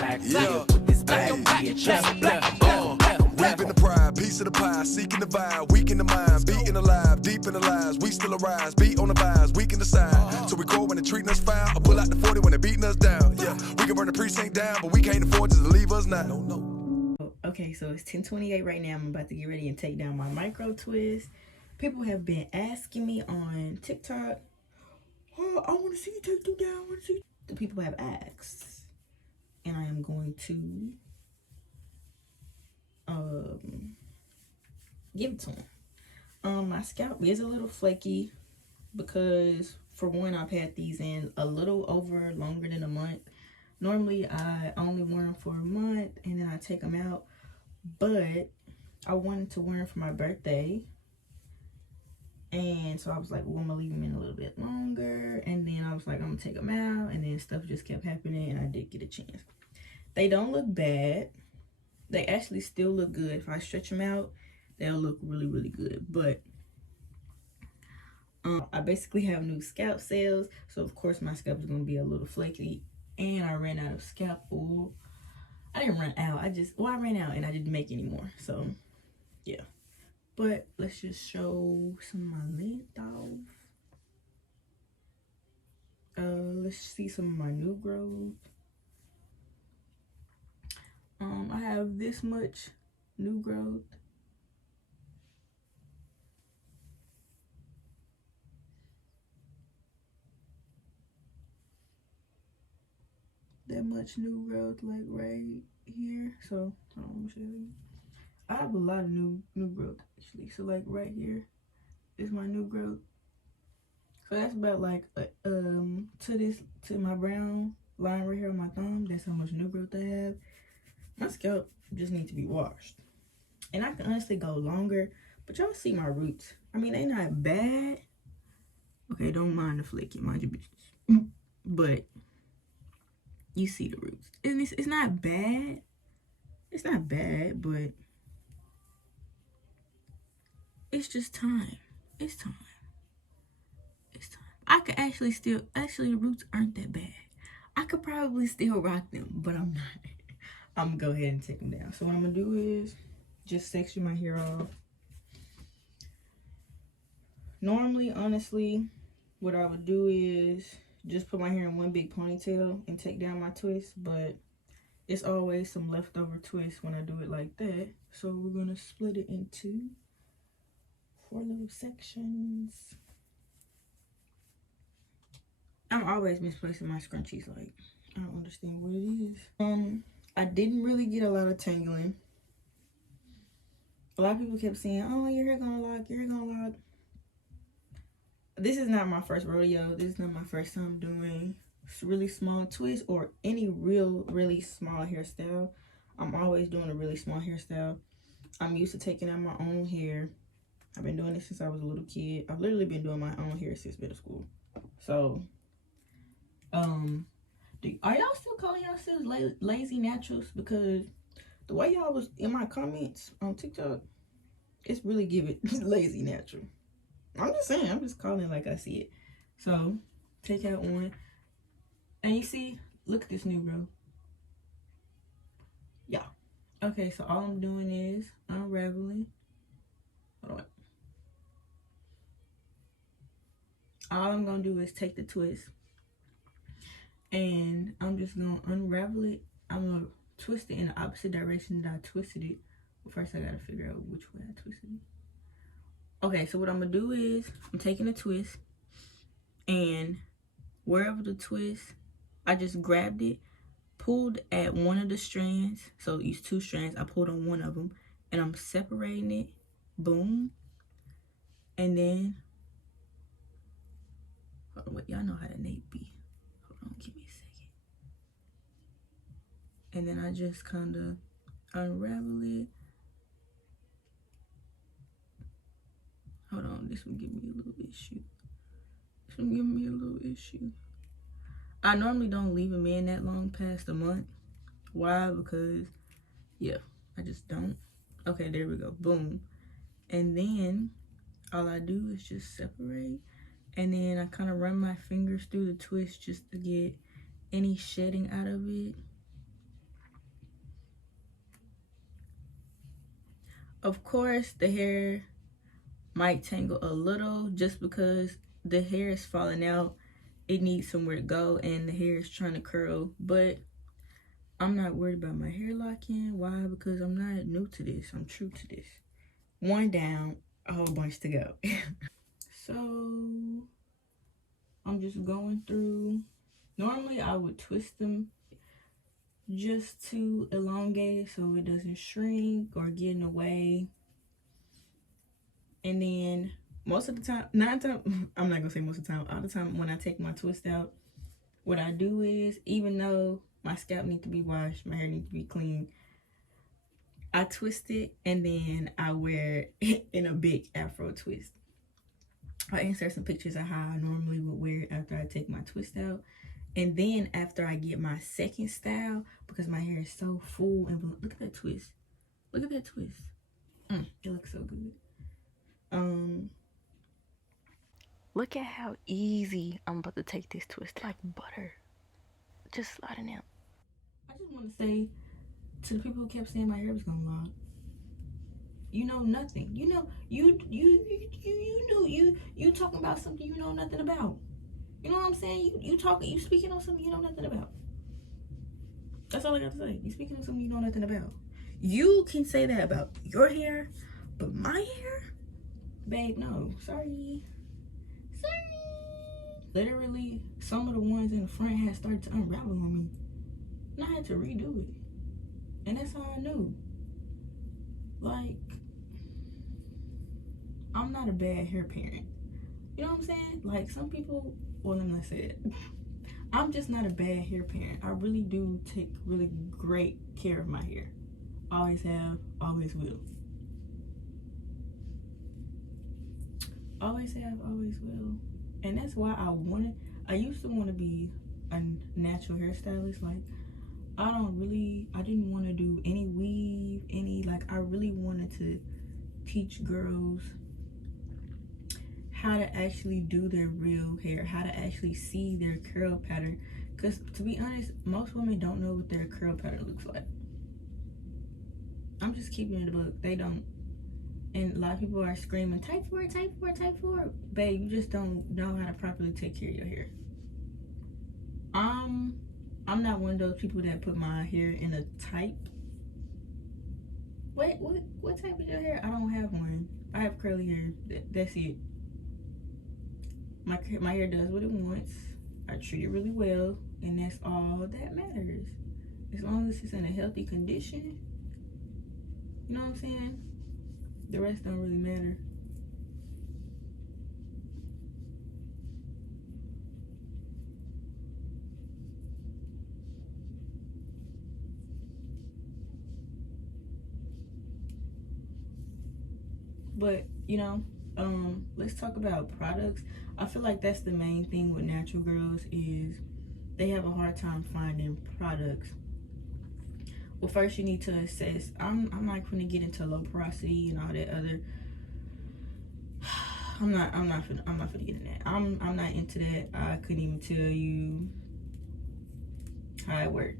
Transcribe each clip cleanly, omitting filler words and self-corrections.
black. Yeah, with this black, Weaving the pride, piece of the pie, seeking the vibe, weak in the mind, beating alive, deep in the lies, we still arise, beat on the vibes, weak in the side. So we grow when they treating us foul, or pull out the 40 when they beating us down. Yeah, we can burn the precinct down, but we can't afford just to leave us now. No. Okay, so it's 10:28 right now. I'm about to get ready and take down my micro twist. People have been asking me on TikTok, oh, I want to see you take them down. I want to see. The people have asked, and I am going to give it to them. My scalp is a little flaky because, for one, I've had these in a little over longer than a month. Normally I only wear them for a month and then I take them out, but I wanted to wear them for my birthday, and so I was like, well, I'm gonna leave them in a little bit longer, and then I was like, I'm gonna take them out, and then stuff just kept happening and I did get a chance. They don't look bad. They actually still look good. If I stretch them out, they'll look really, really good. But I basically have new scalp cells, so of course my scalp is going to be a little flaky. And I ran out of scalp oil. I didn't run out. I ran out and I didn't make any more. So, yeah. But let's just show some of my length off. Let's see some of my new growth. I have this much new growth. That much new growth, like right here. So, hold on, let me show you. I have a lot of new growth actually. So, like right here is my new growth. So that's about like to my brown line right here on my thumb. That's how much new growth I have. My scalp just needs to be washed, and I can honestly go longer, but y'all see my roots. I mean, they not bad. Okay, don't mind the flaky, mind your business. But you see the roots, and it's not bad. It's not bad, but it's just time. It's time. It's time. I could actually the roots aren't that bad. I could probably still rock them, but I'm not. I'm gonna go ahead and take them down. So what I'm gonna do is just section my hair off. Normally, honestly, what I would do is just put my hair in one big ponytail and take down my twist, but it's always some leftover twist when I do it like that. So we're gonna split it into 4 little sections. I'm always misplacing my scrunchies, like I don't understand what it is. I didn't really get a lot of tangling. A lot of people kept saying, oh, your hair gonna lock, your hair gonna lock. This is not my first rodeo. This is not my first time doing really small twists or any really small hairstyle. I'm always doing a really small hairstyle. I'm used to taking out my own hair. I've been doing this since I was a little kid. I've literally been doing my own hair since middle school. So, are y'all still calling yourselves lazy naturals? Because the way y'all was in my comments on TikTok, it's really giving lazy natural. I'm just saying, I'm just calling it like I see it. So, take out one. And you see, look at this new growth. Yeah. Okay, so all I'm doing is unraveling. Hold on. All I'm going to do is take the twist. And I'm just going to unravel it. I'm going to twist it in the opposite direction that I twisted it. But first, I got to figure out which way I twisted it. Okay, so what I'm going to do is I'm taking a twist. And wherever the twist, I just grabbed it, pulled at one of the strands. So these 2 strands, I pulled on one of them. And I'm separating it. Boom. And then, hold on, wait, y'all know how the nape be. Hold on, give me a second. And then I just kind of unravel it. Hold on, this one give me a little issue. This one give me a little issue. I normally don't leave them in that long past a month. Why? Because, yeah, I just don't. Okay, there we go. Boom. And then all I do is just separate. And then I kind of run my fingers through the twist just to get any shedding out of it. Of course, the hair might tangle a little just because the hair is falling out. It needs somewhere to go and the hair is trying to curl, but I'm not worried about my hair locking. Why? Because I'm not new to this. I'm true to this. One down, a whole bunch to go. So I'm just going through. Normally I would twist them just to elongate it so it doesn't shrink or get in the way. And then most of the time, I'm not gonna say most of the time, all the time when I take my twist out, what I do is, even though my scalp needs to be washed, my hair needs to be clean, I twist it and then I wear it in a big afro twist. I insert some pictures of how I normally would wear it after I take my twist out. And then after I get my second style, because my hair is so full and look at that twist. Look at that twist. It looks so good. Look at how easy I'm about to take this twist, like butter. Just sliding out. I just want to say to the people who kept saying my hair was gonna lock, you know nothing. You know you talking about something you know nothing about. You know what I'm saying? You speaking on something you know nothing about. That's all I got to say. You speaking on something you know nothing about. You can say that about your hair, but my hair, babe, no. Sorry. Literally, some of the ones in the front had started to unravel on me, and I had to redo it. And that's how I knew. Like, I'm not a bad hair parent. You know what I'm saying? Like, some people, well, let me not say that. I'm just not a bad hair parent. I really do take really great care of my hair. Always have, always will. Always have, always will. And that's why I used to want to be a natural hairstylist. Like, I didn't want to do any weave, I really wanted to teach girls how to actually do their real hair, how to actually see their curl pattern. Because to be honest, most women don't know what their curl pattern looks like. I'm just keeping it a book. They don't. And a lot of people are screaming, type 4, type 4, type 4. Babe, you just don't know how to properly take care of your hair. I'm not one of those people that put my hair in a type. Wait, what type is your hair? I don't have one. I have curly hair. That's it. My hair does what it wants. I treat it really well, and that's all that matters. As long as it's in a healthy condition, you know what I'm saying? The rest don't really matter. But, you know, let's talk about products. I feel like that's the main thing with natural girls is they have a hard time finding products. Well, first you need to assess. I'm not going to get into low porosity and all that other. I'm not gonna get in that. I'm not into that. I couldn't even tell you how it worked.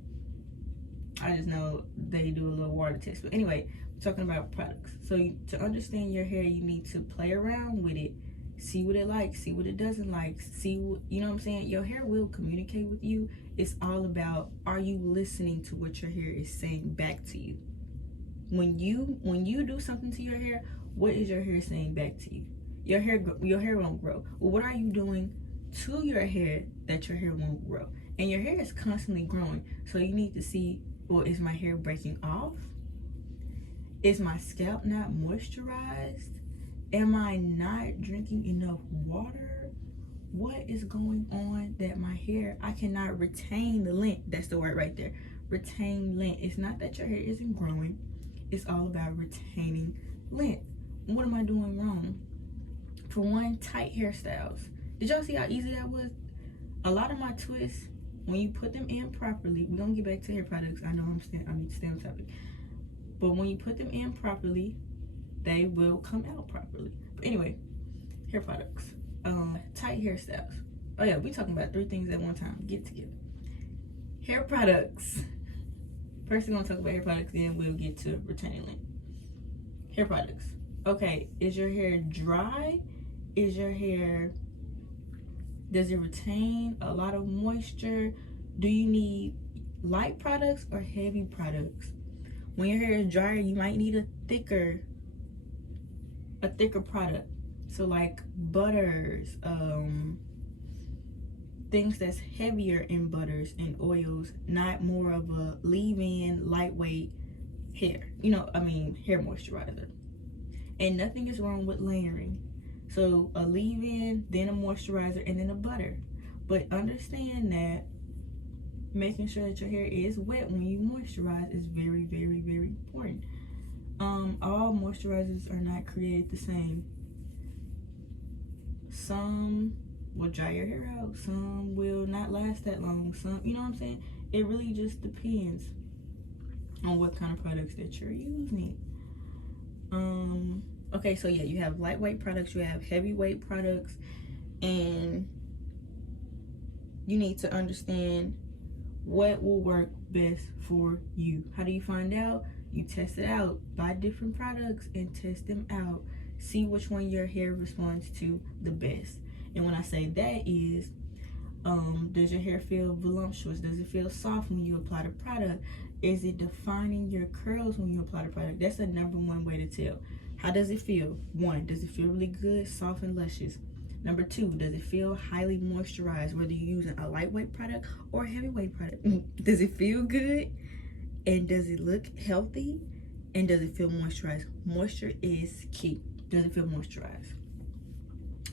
I just know they do a little water test. But anyway, we're talking about products. So to understand your hair, you need to play around with it, see what it likes, see what it doesn't like, see what, you know what I'm saying? Your hair will communicate with you. It's all about, are you listening to what your hair is saying back to you? When you do something to your hair, what is your hair saying back to you? Your hair won't grow. Well, what are you doing to your hair that your hair won't grow? And your hair is constantly growing. So you need to see, well, is my hair breaking off? Is my scalp not moisturized? Am I not drinking enough water? What is going on that my hair, I cannot retain the length? That's the word right there. Retain length. It's not that your hair isn't growing. It's all about retaining length. What am I doing wrong? For one, tight hairstyles. Did y'all see how easy that was? A lot of my twists, when you put them in properly, we're gonna get back to hair products. I know I need to stay on topic. But when you put them in properly, they will come out properly. But anyway, hair products. Tight hairstyles. Oh yeah, we talking about 3 things at one time. Get it together. Hair products. First we're gonna talk about hair products, then we'll get to retaining length. hair products. Okay, is your hair dry? Is your hair, does it retain a lot of moisture? Do you need light products or heavy products? When your hair is drier, you might need a thicker product. So like butters, things that's heavier in butters and oils, not more of a leave-in lightweight hair hair moisturizer. And nothing is wrong with layering. So a leave-in, then a moisturizer, and then a butter. But understand that making sure that your hair is wet when you moisturize is very, very, very important. All moisturizers are not created the same. Some will dry your hair out, some will not last that long, some, you know what I'm saying? It really just depends on what kind of products that you're using. Okay, so yeah, you have lightweight products, you have heavyweight products, and you need to understand what will work best for you. How do you find out? You test it out. Buy different products and test them out. See which one your hair responds to the best. And when I say that is, does your hair feel voluptuous? Does it feel soft when you apply the product? Is it defining your curls when you apply the product? That's the number one way to tell. How does it feel? One, does it feel really good, soft, and luscious? Number two, does it feel highly moisturized, whether you're using a lightweight product or a heavyweight product? Does it feel good? And does it look healthy? And does it feel moisturized? Moisture is key. Does it feel moisturized?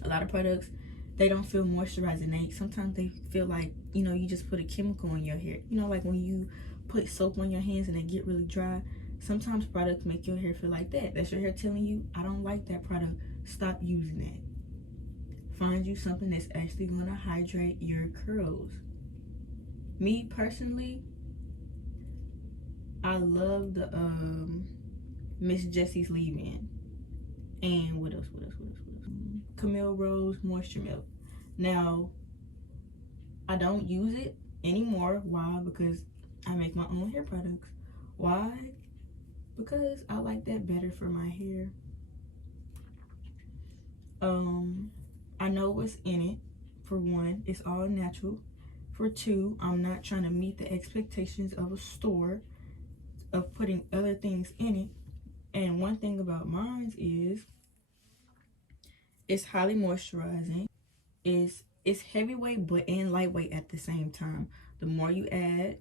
A lot of products, they don't feel moisturized, and sometimes they feel like, you just put a chemical in your hair. Like when you put soap on your hands and they get really dry. Sometimes products make your hair feel like that. That's your hair telling you, I don't like that product. Stop using that. Find you something that's actually going to hydrate your curls. Me personally, I love the Miss Jessie's leave-in. And what else? Camille Rose Moisture Milk. Now, I don't use it anymore. Why? Because I make my own hair products. Why? Because I like that better for my hair. I know what's in it. For one, it's all natural. For two, I'm not trying to meet the expectations of a store of putting other things in it. And one thing about mine is it's highly moisturizing. It's heavyweight and lightweight at the same time. The more you add,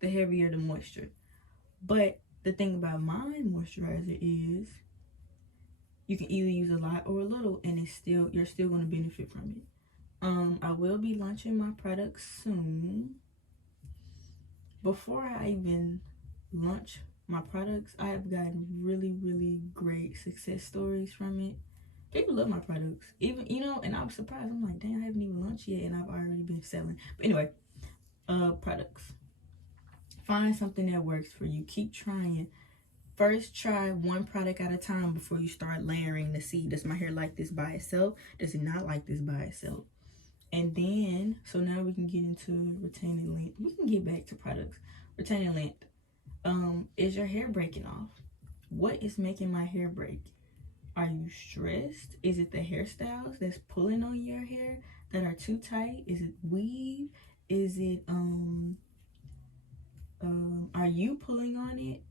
the heavier the moisture. But the thing about my moisturizer is you can either use a lot or a little, and you're still going to benefit from it. I will be launching my products soon. Before I even launch my products, I have gotten really, really great success stories from it. People love my products. Even, and I was surprised. I'm like, dang, I haven't even launched yet and I've already been selling. But anyway, products. Find something that works for you. Keep trying. First, try one product at a time before you start layering to see, does my hair like this by itself? Does it not like this by itself? And then, so now we can get into retaining length. We can get back to products. Retaining length. Is your hair breaking off? What is making my hair break? Are you stressed? Is it the hairstyles that's pulling on your hair that are too tight? Is it weave? Is it, are you pulling on it?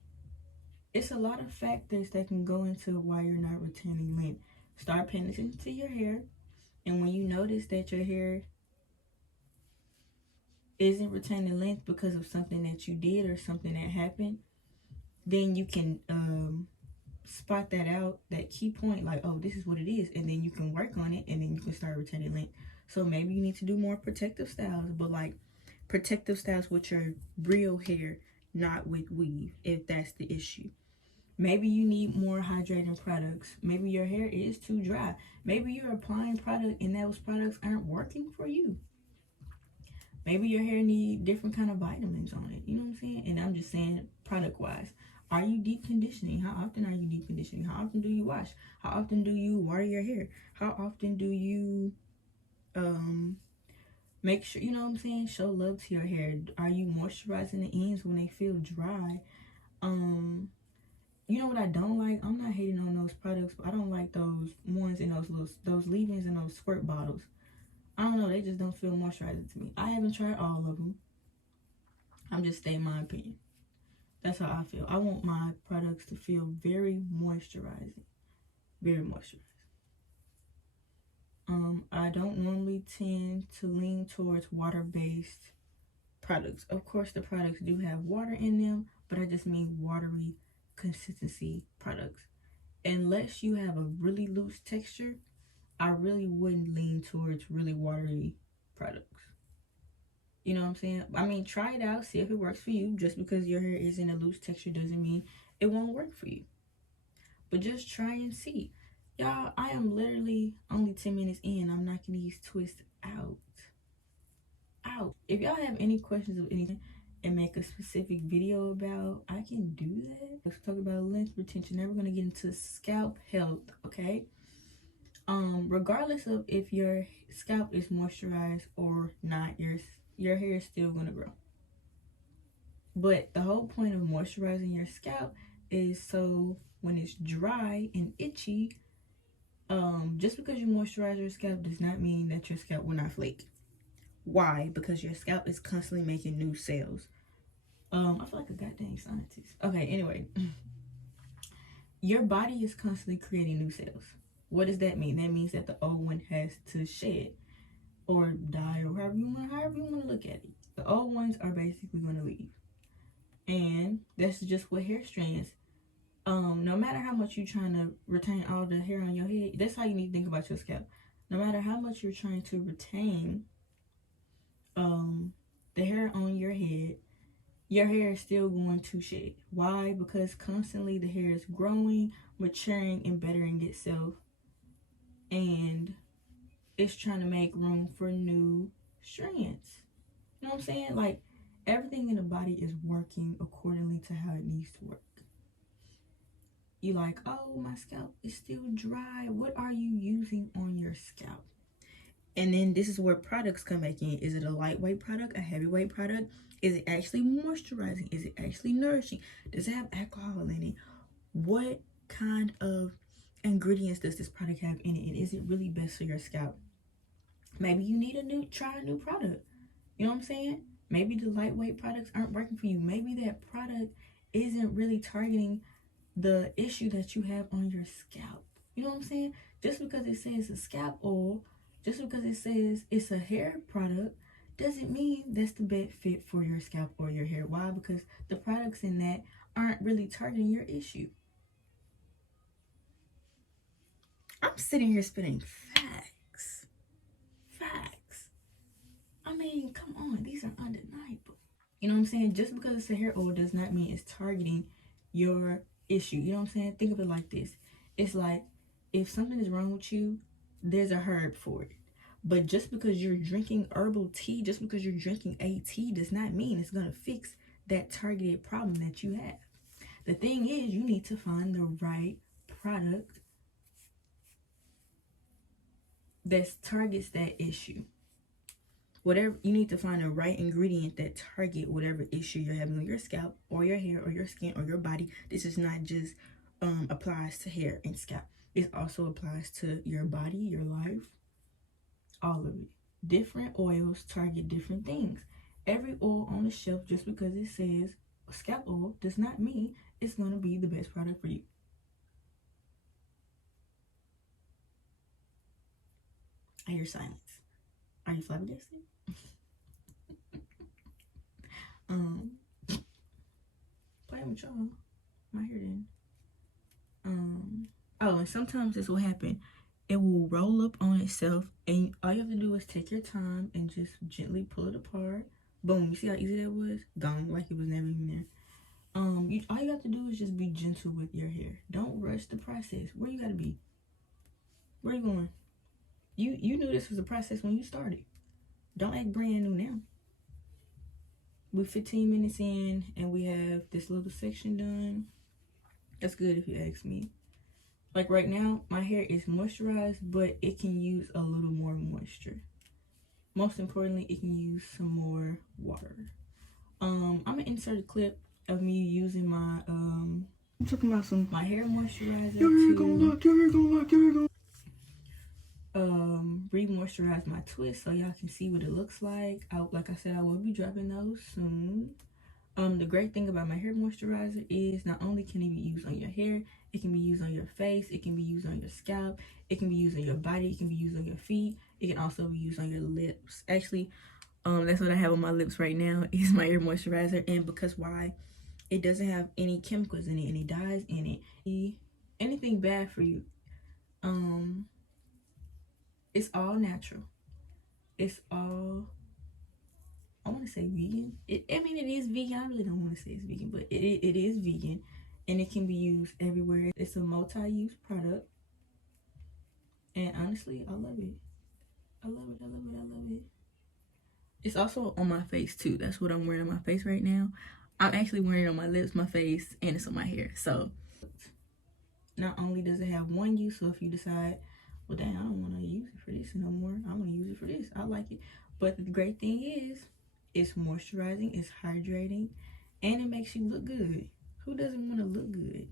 It's a lot of factors that can go into why you're not retaining length. Start paying attention to your hair. And when you notice that your hair isn't retaining length because of something that you did or something that happened, then you can spot that out, that key point, like, oh, this is what it is, and then you can work on it, and then you can start retaining length. So maybe you need to do more protective styles, but like protective styles with your real hair, not with weave, if that's the issue. Maybe you need more hydrating products. Maybe your hair is too dry. Maybe you're applying product and those products aren't working for you. Maybe your hair need different kind of vitamins on it. You know what I'm saying? And I'm just saying product wise. Are you deep conditioning? How often are you deep conditioning? How often do you wash? How often do you water your hair? How often do you make sure, you know what I'm saying, show love to your hair? Are you moisturizing the ends when they feel dry? You know what I don't like? I'm not hating on those products, but I don't like those ones in those leave-ins in those squirt bottles. I don't know, they just don't feel moisturizing to me. I haven't tried all of them. I'm just stating my opinion. That's how I feel. I want my products to feel very moisturizing. Very moisturized. I don't normally tend to lean towards water-based products. Of course, the products do have water in them, but I just mean watery consistency products. Unless you have a really loose texture, I really wouldn't lean towards really watery products. You know what I'm saying? I mean, try it out, see if it works for you. Just because your hair is in a loose texture doesn't mean it won't work for you. But just try and see. Y'all, I am literally only 10 minutes in. I'm knocking these twists out. If y'all have any questions of anything and make a specific video about, I can do that. Let's talk about length retention. Now we're going to get into scalp health, okay? Regardless of if your scalp is moisturized or not, your hair is still going to grow. But the whole point of moisturizing your scalp is so when it's dry and itchy, just because you moisturize your scalp does not mean that your scalp will not flake. Why? Because your scalp is constantly making new cells. I feel like a goddamn scientist. Okay, anyway. Your body is constantly creating new cells. What does that mean? That means that the old one has to shed or die, or however you want to look at it. The old ones are basically going to leave. And that's just what hair strands. No matter how much you're trying to retain all the hair on your head, that's how you need to think about your scalp. No matter how much you're trying to retain the hair on your head, your hair is still going to shed. Why? Because constantly the hair is growing, maturing, and bettering itself. And it's trying to make room for new strands. You know what I'm saying? Like, everything in the body is working accordingly to how it needs to work. You like, oh, my scalp is still dry. What are you using on your scalp? And then this is where products come back in. Is it a lightweight product, a heavyweight product? Is it actually moisturizing? Is it actually nourishing? Does it have alcohol in it? What kind of ingredients does this product have in it? And is it really best for your scalp? Maybe you need try a new product. You know what I'm saying? Maybe the lightweight products aren't working for you. Maybe that product isn't really targeting the issue that you have on your scalp. You know what I'm saying? Just because it says a scalp oil, just because it says it's a hair product, doesn't mean that's the best fit for your scalp or your hair. Why? Because the products in that aren't really targeting your issue. I'm sitting here spitting facts. I mean, come on, these are undeniable. You know what I'm saying? Just because it's a hair oil does not mean it's targeting your issue. You know what I'm saying? Think of it like this. It's like, if something is wrong with you, there's a herb for it. But just because you're drinking herbal tea, just because you're drinking a tea, does not mean it's going to fix that targeted problem that you have. The thing is, you need to find the right product that targets that issue. Whatever, you need to find the right ingredient that target whatever issue you're having with your scalp or your hair or your skin or your body. This is not just applies to hair and scalp. It also applies to your body, your life, all of it. Different oils target different things. Every oil on the shelf, just because it says scalp oil, does not mean it's going to be the best product for you. I hear silence. Are you flabbergasted? Playing with y'all. My hair didn't. Oh, and sometimes this will happen. It will roll up on itself, and all you have to do is take your time and just gently pull it apart. Boom. You see how easy that was? Gone, like it was never even there. All you have to do is just be gentle with your hair. Don't rush the process. Where you gotta be? Where you going? You knew this was a process when you started. Don't act brand new now. We're 15 minutes in and we have this little section done. That's good if you ask me. Like right now, my hair is moisturized, but it can use a little more moisture. Most importantly, it can use some more water. I'm gonna insert a clip of me using my I'm talking about my hair moisturizer Your hair gonna look, your hair gonna look, your hair gonna re-moisturize my twist so y'all can see what it looks like. Like I said, I will be dropping those soon. The great thing about my hair moisturizer is not only can it be used on your hair, it can be used on your face, it can be used on your scalp, it can be used on your body, it can be used on your feet, it can also be used on your lips. Actually, that's what I have on my lips right now is my hair moisturizer. And because why? It doesn't have any chemicals in it, any dyes in it, anything bad for you. It's all natural. It's all, I want to say vegan. It is vegan. I really don't want to say it's vegan, but it is vegan, and it can be used everywhere. It's a multi-use product, and honestly, I love it. I love it. I love it. I love it. It's also on my face too. That's what I'm wearing on my face right now. I'm actually wearing it on my lips, my face, and it's on my hair. So not only does it have one use, so if you decide, well, dang, I don't want to use it for this no more, I want to use it for this, I like it. But the great thing is, it's moisturizing, it's hydrating, and it makes you look good. Who doesn't want to look good?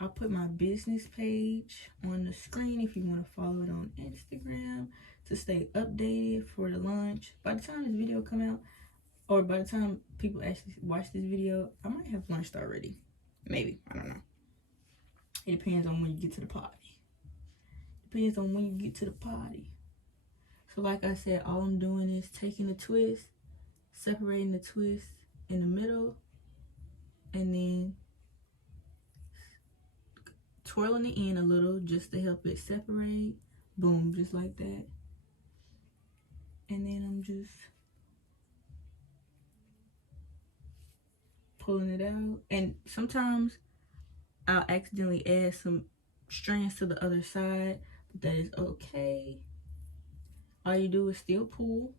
I'll put my business page on the screen if you want to follow it on Instagram to stay updated for the launch. By the time this video come out, or by the time people actually watch this video, I might have launched already. Maybe, I don't know. It depends on when you get to the party. Depends on when you get to the party. So like I said, all I'm doing is taking the twist, separating the twist in the middle, and then twirling it in a little just to help it separate. Boom, just like that. And then I'm just pulling it out. And sometimes I'll accidentally add some strands to the other side, but that is okay. All you do is still pull,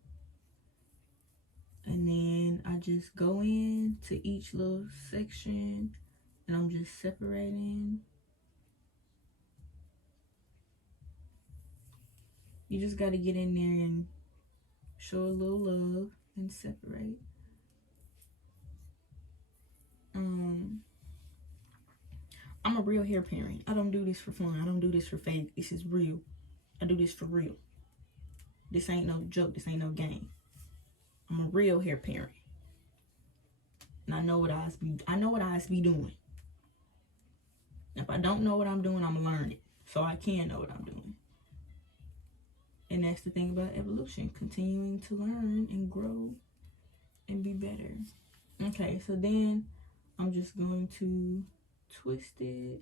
and then I just go in to each little section, and I'm just separating. You just got to get in there and show a little love and separate. I'm a real hair parent. I don't do this for fun. I don't do this for fake. This is real. I do this for real. This ain't no joke. This ain't no game. I'm a real hair parent. And I know what I be doing. If I don't know what I'm doing, I'm gonna learn it. So I can know what I'm doing. And that's the thing about evolution. Continuing to learn and grow and be better. Okay, so then I'm just going to twist it.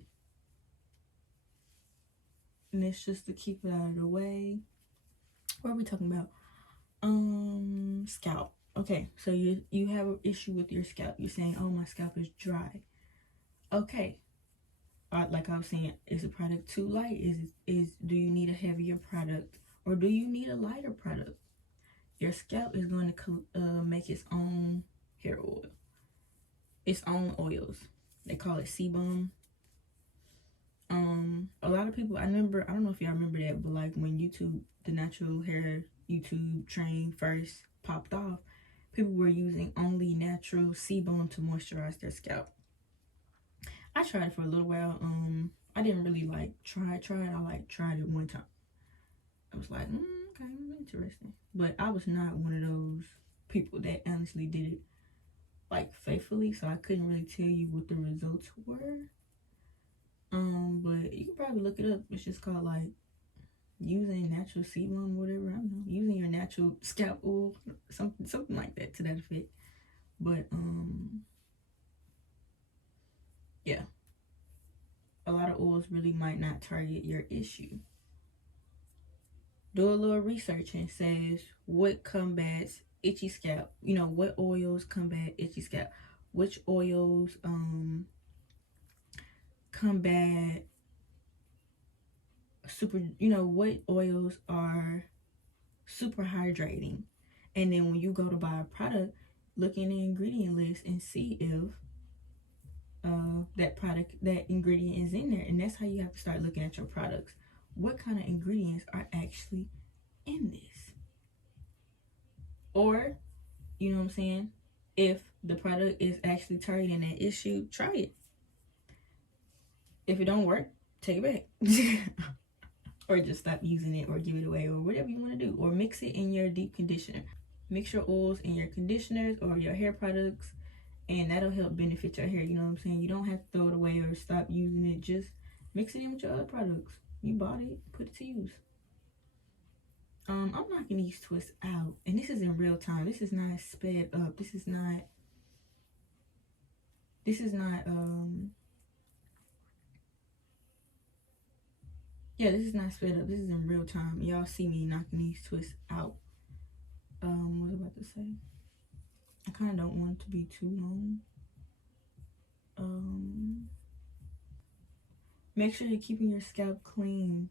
And it's just to keep it out of the way. What are we talking about? Scalp. Okay, so you have an issue with your scalp. You're saying, oh, my scalp is dry. Okay. Like I was saying, is the product too light? Do you need a heavier product? Or do you need a lighter product? Your scalp is going to make its own hair oil. Its own oils. They call it sebum. A lot of people, I don't know if y'all remember that, but like when the natural hair YouTube train first popped off, people were using only natural sebum to moisturize their scalp. I tried it for a little while. I didn't really try it. I tried it one time. I was like, okay, interesting. But I was not one of those people that honestly did it faithfully, so I couldn't really tell you what the results were. But you can probably look it up. It's just called using natural sebum, whatever. I don't know, using your natural scalp oil, something like that to that effect. But yeah, a lot of oils really might not target your issue. Do a little research and says what combats itchy scalp. What oils combat itchy scalp? Which oils combat what oils are super hydrating? And then when you go to buy a product, look in the ingredient list and see if that ingredient is in there. And that's how you have to start looking at your products. What kind of ingredients are actually in this? Or, you know what I'm saying? If the product is actually targeting that issue, try it. If it don't work, take it back. Or just stop using it or give it away or whatever you want to do. Or mix it in your deep conditioner. Mix your oils in your conditioners or your hair products, and that'll help benefit your hair. You know what I'm saying? You don't have to throw it away or stop using it. Just mix it in with your other products. You bought it, put it to use. I'm knocking these twists out, and this is in real time. This is not sped up. This is not yeah, this is not sped up. This is in real time. Y'all see me knocking these twists out. What was I about to say? I kind of don't want it to be too long. Make sure you're keeping your scalp clean.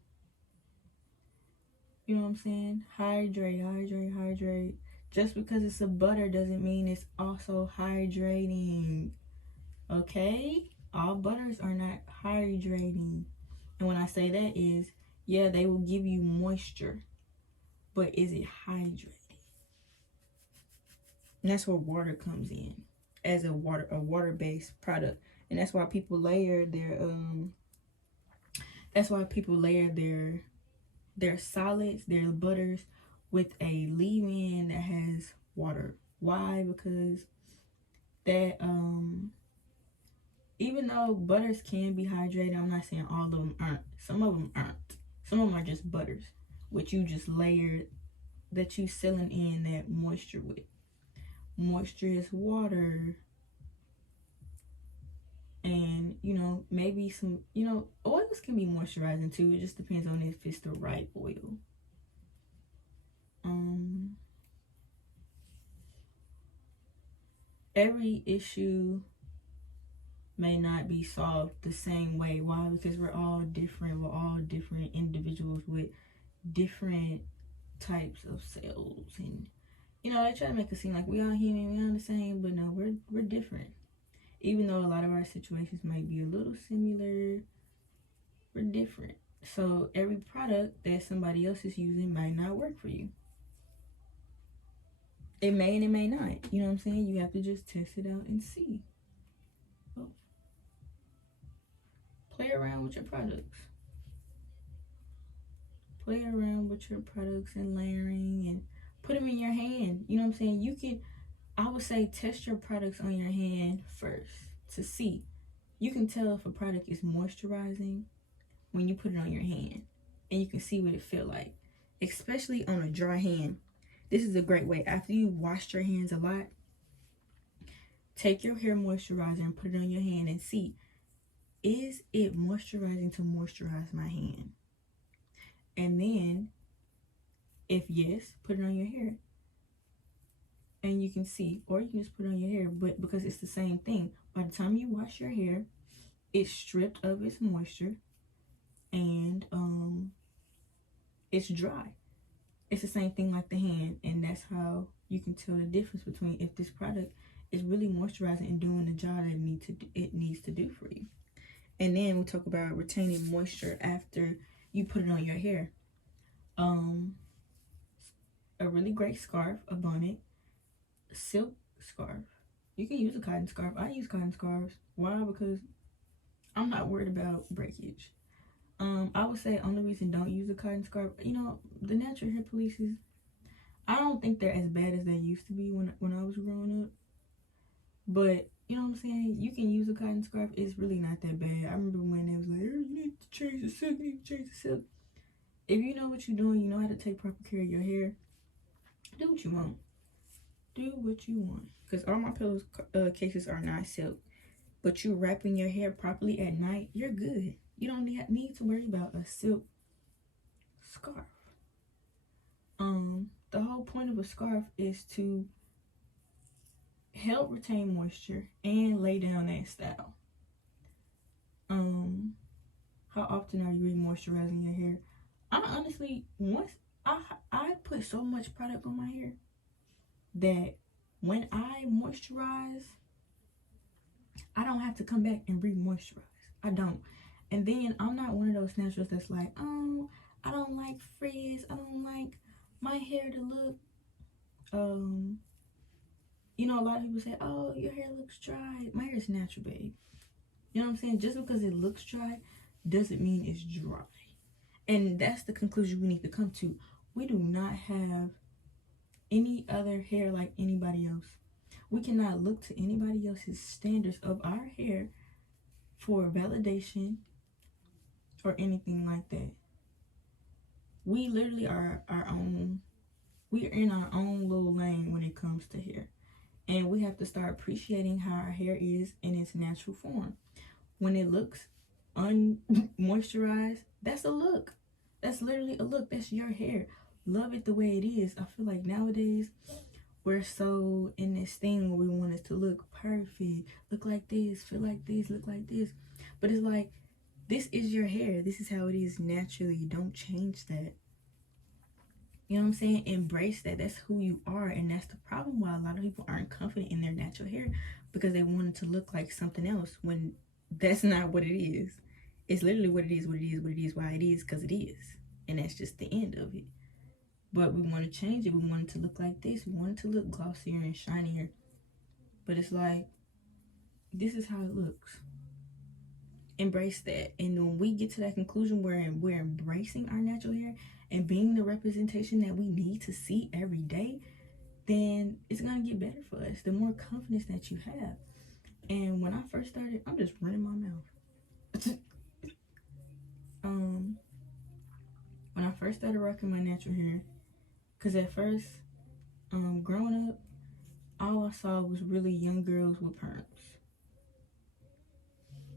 You know what I'm saying? Hydrate, hydrate, hydrate. Just because it's a butter doesn't mean it's also hydrating. Okay? All butters are not hydrating. And when I say that is, yeah, they will give you moisture, but is it hydrating? And that's where water comes in as a water-based product. And that's why people layer their their solids, their butters with a leave-in that has water. Why? Because that even though butters can be hydrated, I'm not saying all of them aren't. Some of them aren't. Some of them are just butters, which you just layered, that you sealing in that moisture with. Moisture is water. And, you know, maybe some, you know, oils can be moisturizing too. It just depends on if it's the right oil. Every issue may not be solved the same way. Why? Because we're all different. We're all different individuals with different types of cells. And, you know, they try to make it seem like we all human, we all the same, but no, we're different. Even though a lot of our situations might be a little similar, we're different. So every product that somebody else is using might not work for you. It may and it may not. You know what I'm saying? You have to just test it out and see. So, play around with your products. Play around with your products and layering and put them in your hand. You know what I'm saying? You can, I would say, test your products on your hand first to see. You can tell if a product is moisturizing when you put it on your hand, and you can see what it feel like, especially on a dry hand. This is a great way. After you washed your hands a lot, take your hair moisturizer and put it on your hand and see, is it moisturizing to moisturize my hand? And then, if yes, put it on your hair. And you can see, or you can just put it on your hair, but because it's the same thing, by the time you wash your hair, it's stripped of its moisture and it's dry. It's the same thing like the hand, and that's how you can tell the difference between if this product is really moisturizing and doing the job that it needs to do for you. And then we talk about retaining moisture after you put it on your hair. A really great scarf, a bonnet, a silk scarf. You can use a cotton scarf. I use cotton scarves. Why? Because I'm not worried about breakage. I would say only reason don't use a cotton scarf, you know, the natural hair polices, I don't think they're as bad as they used to be when I was growing up. But, you know what I'm saying? You can use a cotton scarf. It's really not that bad. I remember when they was like, oh, you need to change the silk, you need to change the silk. If you know what you're doing, you know how to take proper care of your hair, do what you want. Do what you want. Because all my pillows cases are not silk. But you wrapping your hair properly at night, you're good. You don't need to worry about a silk scarf. The whole point of a scarf is to help retain moisture and lay down that style. How often are you re-moisturizing your hair? I honestly, once I put so much product on my hair that when I moisturize, I don't have to come back and re-moisturize. I don't. And then I'm not one of those naturals that's like, oh, I don't like frizz. I don't like my hair to look, you know, a lot of people say, oh, your hair looks dry. My hair is natural, babe. You know what I'm saying? Just because it looks dry doesn't mean it's dry. And that's the conclusion we need to come to. We do not have any other hair like anybody else. We cannot look to anybody else's standards of our hair for validation or anything like that. We literally are our own. We are in our own little lane when it comes to hair. And we have to start appreciating how our hair is in its natural form. When it looks unmoisturized, that's a look. That's literally a look. That's your hair. Love it the way it is. I feel like nowadays we're so in this thing where we want it to look perfect, look like this, feel like this, look like this. But it's like, this is your hair. This is how it is naturally. Don't change that. You know what I'm saying? Embrace that. That's who you are. And that's the problem why a lot of people aren't confident in their natural hair, because they want it to look like something else when that's not what it is. It's literally what it is, what it is, what it is, why it is, because it is. And that's just the end of it. But we want to change it. We want it to look like this. We want it to look glossier and shinier. But it's like, this is how it looks. Embrace that. And when we get to that conclusion where we're embracing our natural hair and being the representation that we need to see every day, then it's going to get better for us. The more confidence that you have. And when I first started, I'm just running my mouth. When I first started rocking my natural hair, because at first, growing up, all I saw was really young girls with perms.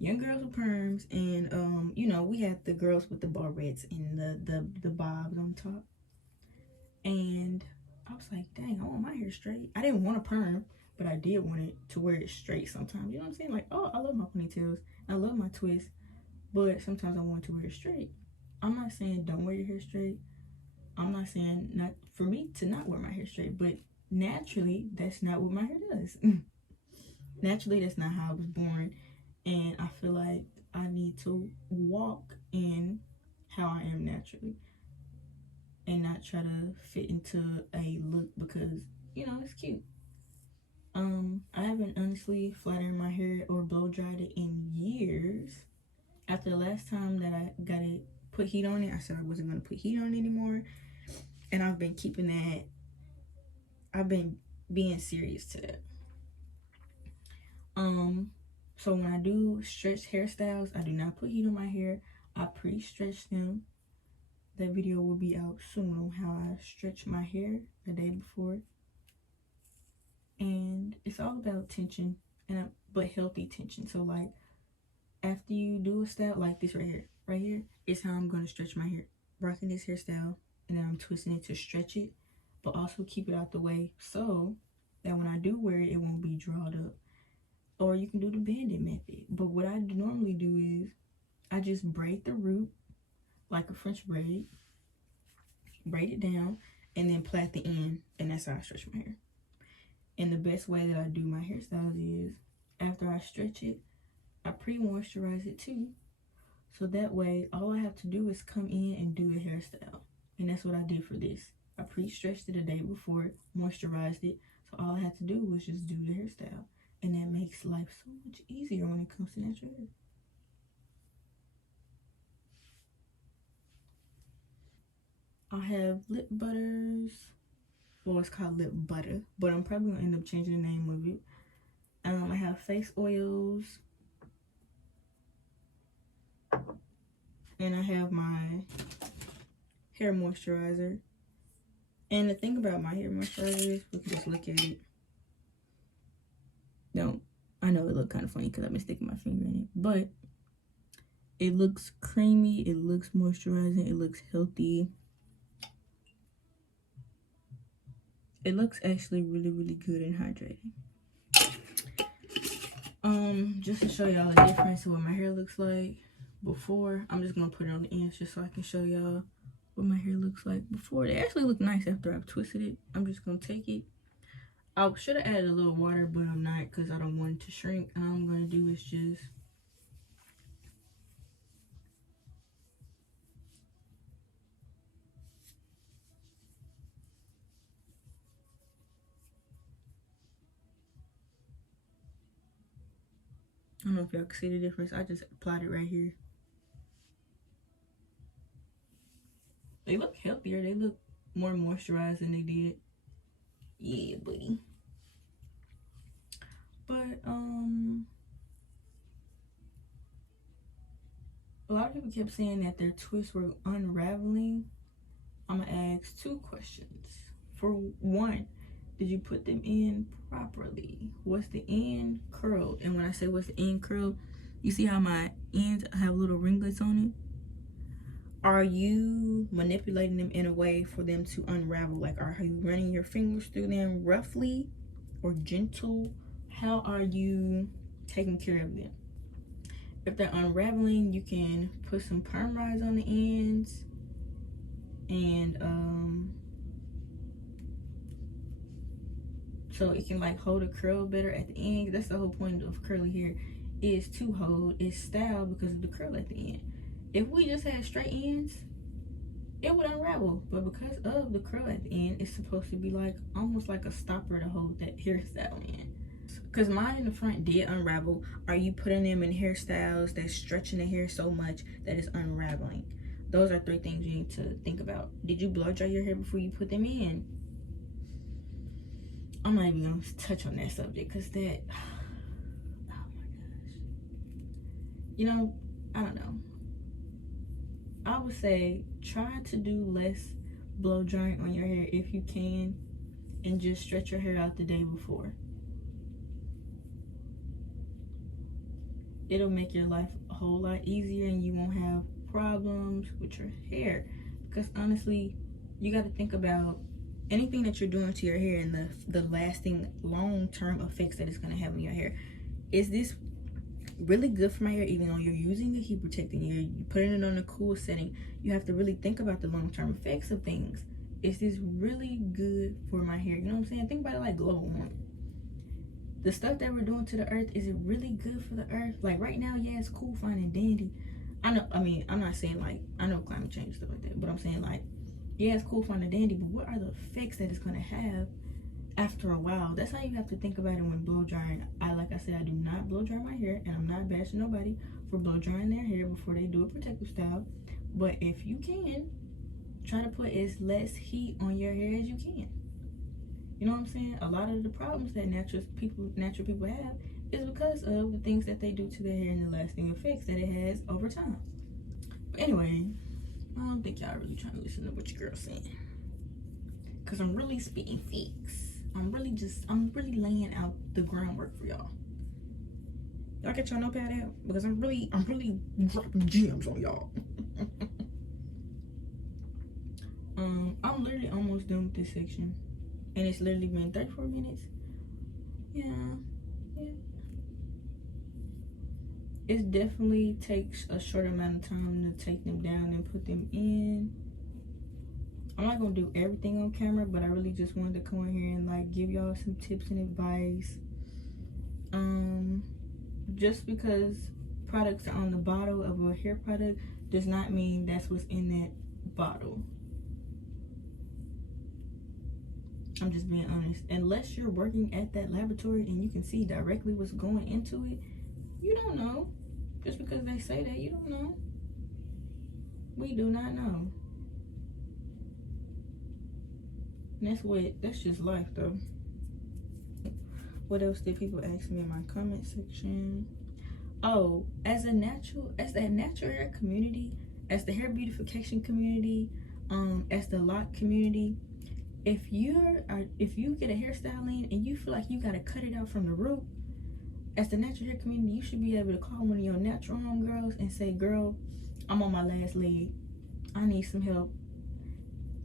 Young girls with perms, and you know, we had the girls with the barrettes and the bobs on top. And I was like, dang, I want my hair straight. I didn't want a perm, but I did want it to wear it straight sometimes. You know what I'm saying? Like, oh, I love my ponytails. I love my twists. But sometimes I want to wear it straight. I'm not saying don't wear your hair straight. I'm not saying not for me to not wear my hair straight. But naturally, that's not what my hair does. Naturally, that's not how I was born. And I feel like I need to walk in how I am naturally. And not try to fit into a look because, you know, it's cute. I haven't honestly flattened my hair or blow dried it in years. After the last time that I got it, put heat on it, I said I wasn't going to put heat on it anymore. And I've been keeping that. I've been being serious to that. So when I do stretch hairstyles, I do not put heat on my hair. I pre-stretch them. That video will be out soon on how I stretch my hair the day before. And it's all about tension, but healthy tension. So like, after you do a style like this right here is how I'm going to stretch my hair. Rocking this hairstyle, and then I'm twisting it to stretch it, but also keep it out the way so that when I do wear it, it won't be drawn up. Or you can do the bandit method. But what I normally do is I just braid the root like a French braid, braid it down, and then plait the end, and that's how I stretch my hair. And the best way that I do my hairstyles is after I stretch it, I pre-moisturize it too. So that way, all I have to do is come in and do a hairstyle. And that's what I did for this. I pre-stretched it the day before, moisturized it. So all I had to do was just do the hairstyle. And that makes life so much easier when it comes to natural hair. I have lip butters. Well, it's called lip butter, but I'm probably gonna end up changing the name of it. I have face oils. And I have my hair moisturizer. And the thing about my hair moisturizer is, we can just look at it. No, I know it looked kind of funny because I've been sticking my finger in it, but it looks creamy, it looks moisturizing, it looks healthy. It looks actually really, really good and hydrating. Just to show y'all the difference of what my hair looks like before, I'm just gonna put it on the ends just so I can show y'all what my hair looks like before. They actually look nice after I've twisted it. I'm just gonna take it. I should have added a little water, but I'm not because I don't want it to shrink. All I'm gonna do is just don't know if y'all can see the difference. I just applied it right here. They look healthier. They look more moisturized than they did. Yeah, buddy. But a lot of people kept saying that their twists were unraveling. I'm gonna ask 2 questions. For one, did you put them in properly? Was the end curled? And when I say what's the end curled, you see how my ends have little ringlets on it? Are you manipulating them in a way for them to unravel? Like, are you running your fingers through them roughly or gentle? How are you taking care of them? If they're unraveling, you can put some perm rise on the ends and so it can like hold a curl better at the end. That's the whole point of curly hair, is to hold its style because of the curl at the end. If we just had straight ends, it would unravel, but because of the curl at the end, it's supposed to be like almost like a stopper to hold that hairstyle in. Because mine in the front did unravel. Are you putting them in hairstyles that's stretching the hair so much that it's unraveling? Those are 3 things you need to think about. Did you blow dry your hair before you put them in? I'm not even gonna touch on that subject because that, oh my gosh. You know, I don't know. I would say try to do less blow drying on your hair if you can, and just stretch your hair out the day before. It'll make your life a whole lot easier and you won't have problems with your hair. Because honestly, you got to think about anything that you're doing to your hair and the lasting long-term effects that it's going to have on your hair. Is this really good for my hair? Even though you're using a heat protectant, you're putting it on a cool setting, you have to really think about the long-term effects of things. Is this really good for my hair? You know what I'm saying? Think about it like global warming. The stuff that we're doing to the earth, is it really good for the earth? Like right now, yeah, it's cool, fine, and dandy. I know, I mean, I'm not saying like, I know climate change and stuff like that, but I'm saying like, yeah, it's cool, fine, and dandy, but what are the effects that it's gonna have after a while? That's how you have to think about it when blow drying. Like I said, I do not blow dry my hair, and I'm not bashing nobody for blow drying their hair before they do a protective style. But if you can, try to put as less heat on your hair as you can. You know what I'm saying? A lot of the problems that natural people have is because of the things that they do to their hair and the lasting effects that it has over time. But anyway, I don't think y'all really trying to listen to what your girl's saying, because I'm really spitting facts. I'm really laying out the groundwork for y'all. Y'all get your notepad out, because I'm really dropping gems on y'all. I'm literally almost done with this section. And it's literally been 34 minutes. Yeah. It definitely takes a short amount of time to take them down and put them in. I'm not gonna do everything on camera, but I really just wanted to come in here and like give y'all some tips and advice. Just because products are on the bottle of a hair product does not mean that's what's in that bottle. I'm just being honest. Unless you're working at that laboratory and you can see directly what's going into it, you don't know. Just because they say that, you don't know. We do not know. And that's just life though. What else did people ask me in my comment section? Oh, as that natural hair community, as the hair beautification community, as the lock community, if you get a hairstyle in and you feel like you gotta cut it out from the root, as the natural hair community, you should be able to call one of your natural homegirls and say, girl, I'm on my last leg. I need some help.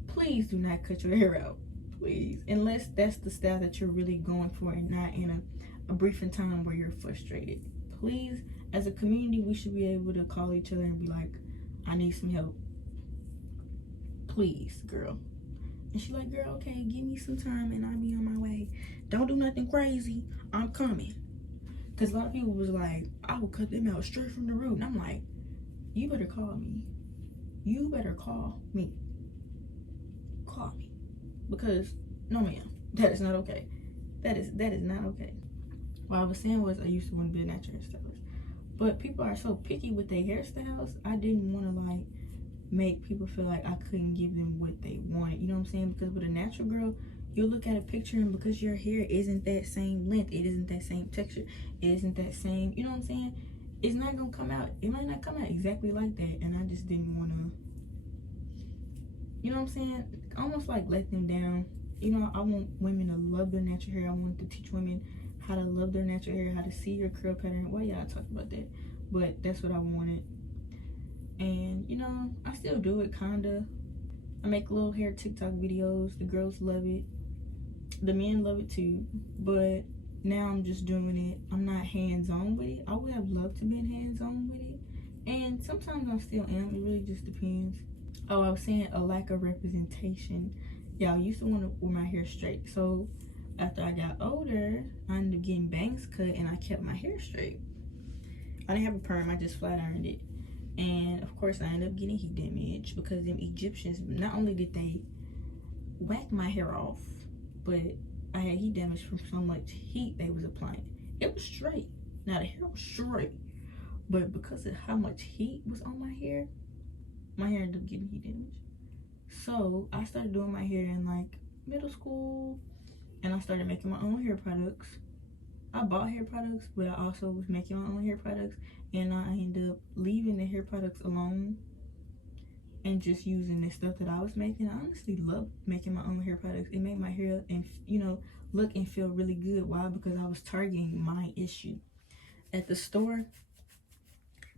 Please do not cut your hair out. Please. Unless that's the style that you're really going for and not in a brief in time where you're frustrated. Please, as a community, we should be able to call each other and be like, I need some help. Please, girl. And she like, girl, okay, give me some time and I'll be on my way. Don't do nothing crazy. I'm coming. Because a lot of people was like, I will cut them out straight from the root. And I'm like, you better call me. You better call me. Call me. Because, no ma'am, that is not okay. That is not okay. what I was saying was I used to want to be a natural hairstylist. But people are so picky with their hairstyles, I didn't want to like make people feel like I couldn't give them what they wanted. You know what I'm saying? Because with a natural girl, you look at a picture and because your hair isn't that same length, it isn't that same texture, it isn't that same, you know what I'm saying? It's not gonna come out, it might not come out exactly like that. And I just didn't want to, you know what I'm saying? Almost like let them down. You know, I want women to love their natural hair. I want to teach women how to love their natural hair, how to see your curl pattern. Well, yeah, I talked about that, but that's what I wanted. And you know, I still do it kinda. I make little hair TikTok videos. The girls love it, the men love it too, but now I'm just doing it. I'm not hands-on with it. I would have loved to been hands-on with it, and sometimes I still am. It really just depends. Oh, I was saying a lack of representation. Yeah, I used to want to wear my hair straight, so after I got older, I ended up getting bangs cut and I kept my hair straight. I didn't have a perm, I just flat ironed it. And of course I ended up getting heat damage because them Egyptians, not only did they whack my hair off, but I had heat damage from so much heat they was applying. It was straight. Now the hair was straight, but because of how much heat was on my hair ended up getting heat damage. So I started doing my hair in like middle school, and I started making my own hair products. I bought hair products, but I also was making my own hair products, and I ended up leaving the hair products alone and just using the stuff that I was making. I honestly love making my own hair products. It made my hair and, you know, look and feel really good. Why? Because I was targeting my issue. At the store,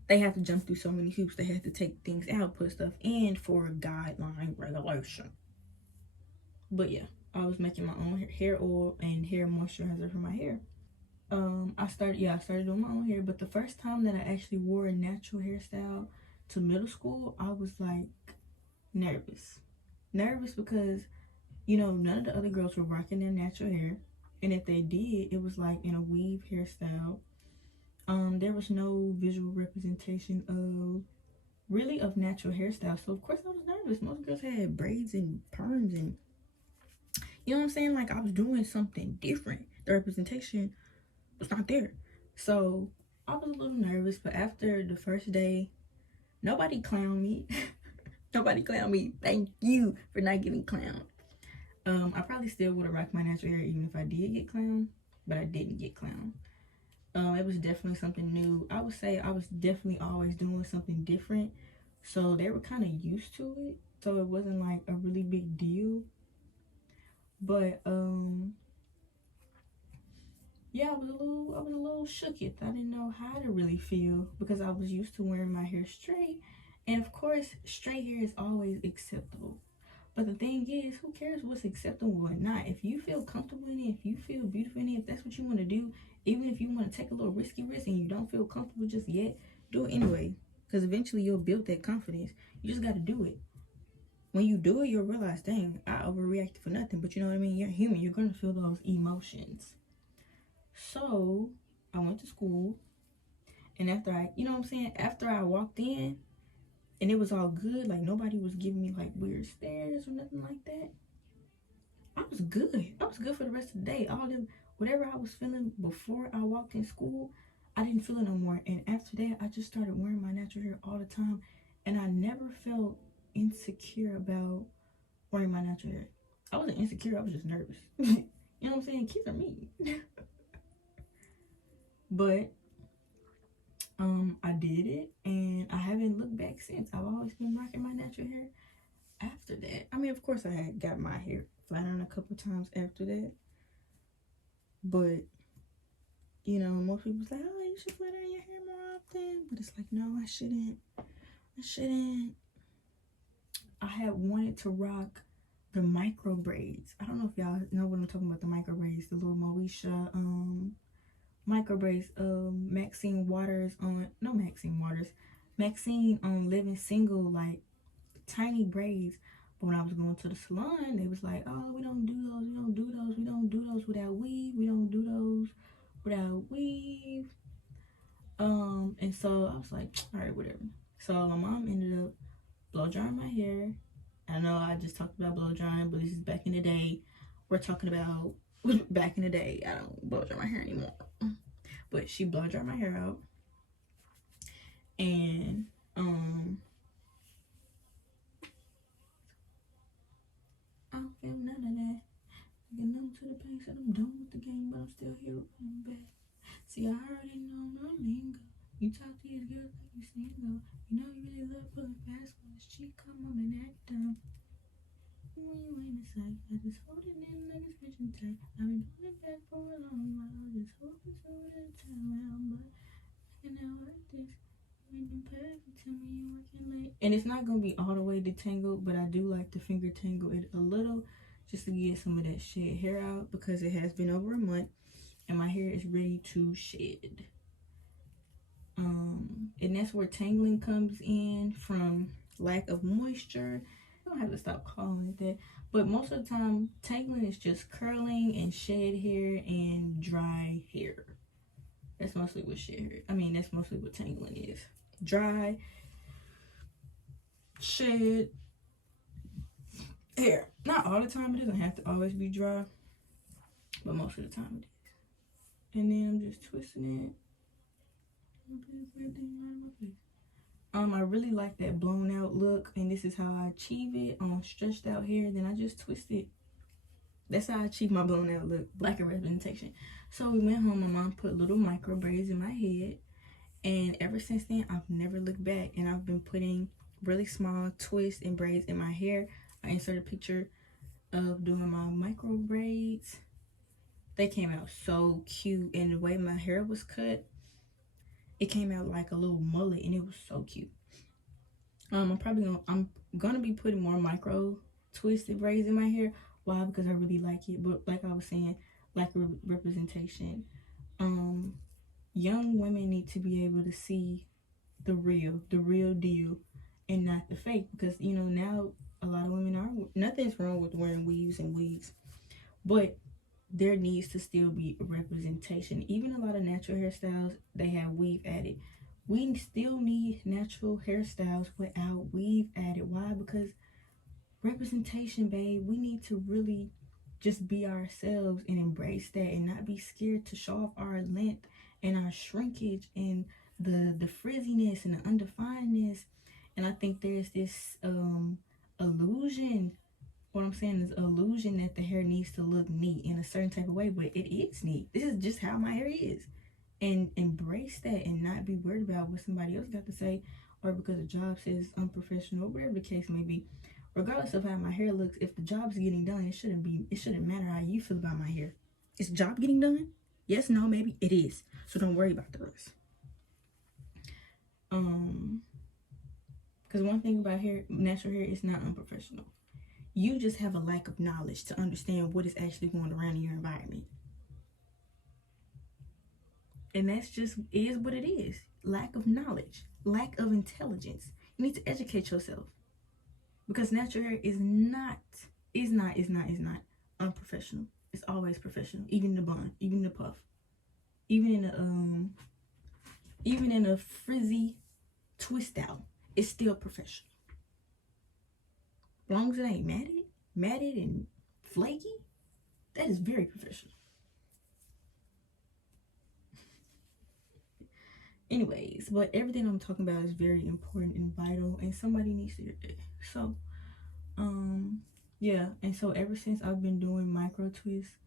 they have to jump through so many hoops. They have to take things out, put stuff in for a guideline regulation. But yeah, I was making my own hair oil and hair moisturizer for my hair. I started doing my own hair, but the first time that I actually wore a natural hairstyle to middle school, I was like nervous because, you know, none of the other girls were rocking their natural hair, and if they did, it was like in a weave hairstyle. There was no visual representation of natural hairstyle, so of course I was nervous. Most girls had braids and perms, and you know what I'm saying, like I was doing something different. The representation was not there. So I was a little nervous, but after the first day, nobody clowned me. Nobody clowned me. Thank you for not getting clowned. I probably still would have rocked my natural hair even if I did get clowned, but I didn't get clowned. It was definitely something new. I would say I was definitely always doing something different, so they were kind of used to it, so it wasn't like a really big deal. But yeah, I was a little shooketh. I didn't know how to really feel because I was used to wearing my hair straight, and of course straight hair is always acceptable. But the thing is, who cares what's acceptable or not? If you feel comfortable in it, if you feel beautiful in it, if that's what you want to do, even if you want to take a little risky risk and you don't feel comfortable just yet, do it anyway. Because eventually you'll build that confidence. You just got to do it. When you do it, you'll realize, dang, I overreacted for nothing. But you know what I mean? You're human. You're going to feel those emotions. So I went to school. And after after I walked in, and it was all good, like nobody was giving me like weird stares or nothing like that, I was good. I was good for the rest of the day. All them, whatever I was feeling before I walked in school, I didn't feel it no more. And after that, I just started wearing my natural hair all the time, and I never felt insecure about wearing my natural hair. I wasn't insecure, I was just nervous. You know what I'm saying? Kids are mean. But I did it, and I haven't looked back since. I've always been rocking my natural hair after that. I mean, of course I had got my hair flat ironed a couple times after that, but you know, most people say, oh, you should flat iron your hair more often, but it's like, no, I shouldn't. I had wanted to rock the micro braids. I don't know if y'all know what I'm talking about, the micro braids, the little Moesha micro braids. Maxine on Living Single, like tiny braids. But when I was going to the salon, they was like, oh, we don't do those without weave, and so I was like, all right, whatever. So my mom ended up blow drying my hair. I know I just talked about blow drying, but this is back in the day. We're talking about back in the day. I don't blow dry my hair anymore. but she blow dried my hair out. And I don't feel none of that. I get numb to the pain, said I'm done with the game, but I'm still here running back. See, I already know my lingo. You talk to these girls like you single. You know you really love pulling fast when this cheek come on and act dumb. When you ain't in sight, I just hold it in like it's bitchin' tight. I've been holding back for a long while, just hoping to the time out, but I can now work this. You ain't been perfect, tell me you working late. And it's not gonna be all the way detangled, but I do like to finger tangle it a little just to get some of that shed hair out because it has been over a month and my hair is ready to shed. And that's where tangling comes in from lack of moisture. I don't have to stop calling it that, but most of the time tangling is just curling and shed hair and dry hair. That's mostly what shed hair, that's mostly what tangling is. Dry, shed hair. Not all the time, it doesn't have to always be dry, but most of the time it is. And then I'm just twisting it. I really like that blown out look, and this is how I achieve it on stretched out hair. Then I just twist it. That's how I achieve my blown out look, black and representation. So we went home, my mom put little micro braids in my head, and ever since then I've never looked back, and I've been putting really small twists and braids in my hair. I inserted a picture of doing my micro braids. They came out so cute, and the way my hair was cut, it came out like a little mullet, and it was so cute. I'm gonna be putting more micro twisted braids in my hair. Why? Because I really like it. But like I was saying, like representation. Young women need to be able to see the real deal, and not the fake. Because now a lot of women are. Nothing's wrong with wearing weaves and wigs, but there needs to still be a representation. Even a lot of natural hairstyles, they have weave added. We still need natural hairstyles without weave added. Why? Because representation, babe. We need to really just be ourselves and embrace that, and not be scared to show off our length and our shrinkage and the frizziness and the undefinedness. And I think there's this illusion. What I'm saying is illusion that the hair needs to look neat in a certain type of way, but it is neat. This is just how my hair is. And embrace that, and not be worried about what somebody else got to say, or because the job says unprofessional, whatever the case may be. Regardless of how my hair looks, if the job's getting done, it shouldn't matter how you feel about my hair. Is the job getting done? Yes, no, maybe it is. So don't worry about the rest. Because one thing about hair, natural hair, is not unprofessional. You just have a lack of knowledge to understand what is actually going around in your environment. And that's just is what it is. Lack of knowledge, lack of intelligence. You need to educate yourself. Because natural hair is not unprofessional. It's always professional. Even the bun, even the puff, even in a frizzy twist out, it's still professional. As long as it ain't matted and flaky, that is very professional. Anyways, but everything I'm talking about is very important and vital, and somebody needs to hear that. So, yeah, and so ever since I've been doing micro twists,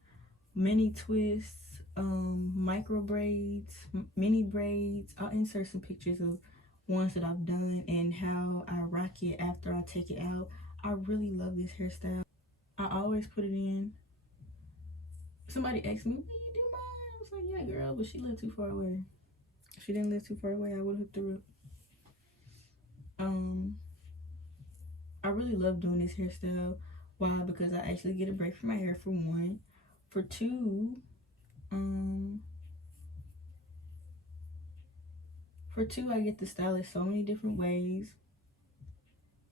mini twists, micro braids, mini braids, I'll insert some pictures of ones that I've done and how I rock it after I take it out. I really love this hairstyle. I always put it in. Somebody asked me, "Will you do mine?" I was like, "Yeah, girl," but she lived too far away. If she didn't live too far away, I would have hooked her up. I really love doing this hairstyle. Why? Because I actually get a break from my hair, for one. For two, I get to style it so many different ways.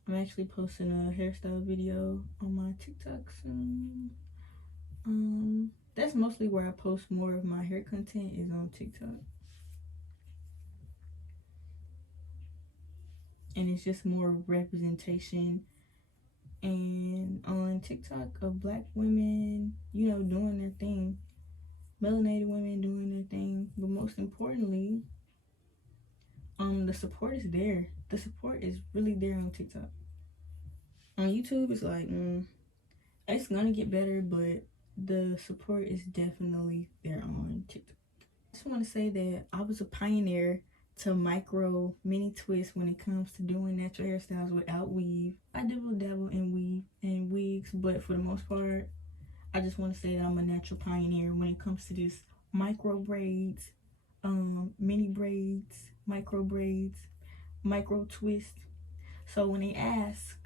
I'm actually posting a hairstyle video on my TikTok soon. That's mostly where I post more of my hair content, is on TikTok. And it's just more representation, and on TikTok, of black women, doing their thing. melanated women doing their thing. But most importantly, the support is there. The support is really there on TikTok. On YouTube, it's like, it's gonna get better, but the support is definitely there on TikTok. I just want to say that I was a pioneer to micro mini twist when it comes to doing natural hairstyles without weave. I dabble in weave and wigs, but for the most part, I just want to say that I'm a natural pioneer when it comes to this micro braids, mini braids, micro twist. So when they ask,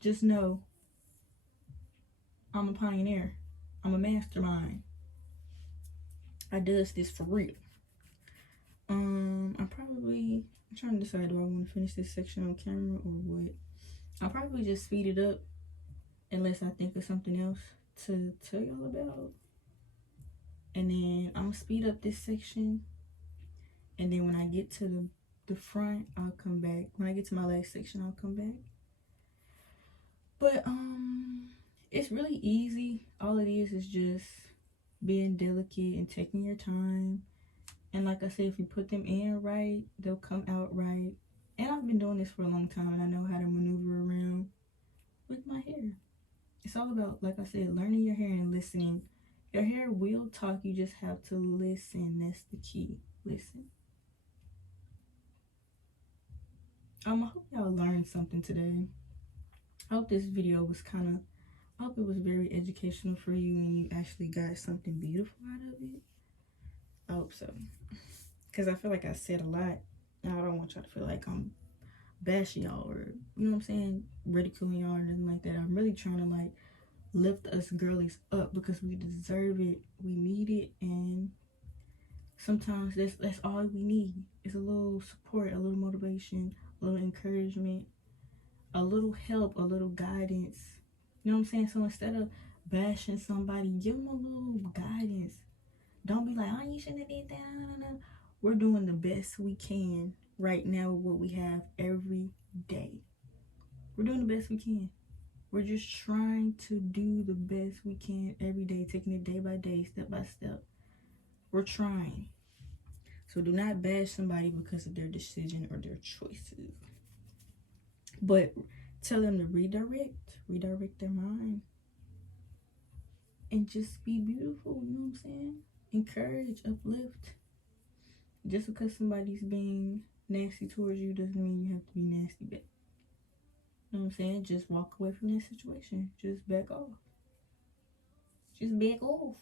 just know I'm a pioneer. I'm a mastermind. I does this for real. I'm trying to decide, do I want to finish this section on camera or what? I'll probably just speed it up unless I think of something else to tell y'all about. And then I'm gonna speed up this section, and then when I get to the front, I'll come back. When I get to my last section, I'll come back. But it's really easy. All it is just being delicate and taking your time. And like I said, if you put them in right, they'll come out right. And I've been doing this for a long time, and I know how to maneuver around with my hair. It's all about, like I said, learning your hair and listening. Your hair will talk, you just have to listen. That's the key. Listen. I hope y'all learned something today. I hope this video was I hope it was very educational for you and you actually got something beautiful out of it. I hope so. Because I feel like I said a lot. And I don't want y'all to feel like I'm bashing y'all or, you know what I'm saying, ridiculing y'all or nothing like that. I'm really trying to like lift us girlies up because we deserve it. We need it. And sometimes that's all we need. Is a little support, a little motivation, a little encouragement, a little help, a little guidance. You know what I'm saying? So instead of bashing somebody, give them a little guidance. Don't be like, oh, you shouldn't have did that. No. We're doing the best we can right now with what we have every day. We're doing the best we can. We're just trying to do the best we can every day, taking it day by day, step by step. We're trying. So do not bash somebody because of their decision or their choices. But tell them to redirect their mind. And just be beautiful, you know what I'm saying? Encourage, uplift. Just because somebody's being nasty towards you doesn't mean you have to be nasty back. You know what I'm saying? Just walk away from that situation. Just back off. Just back off.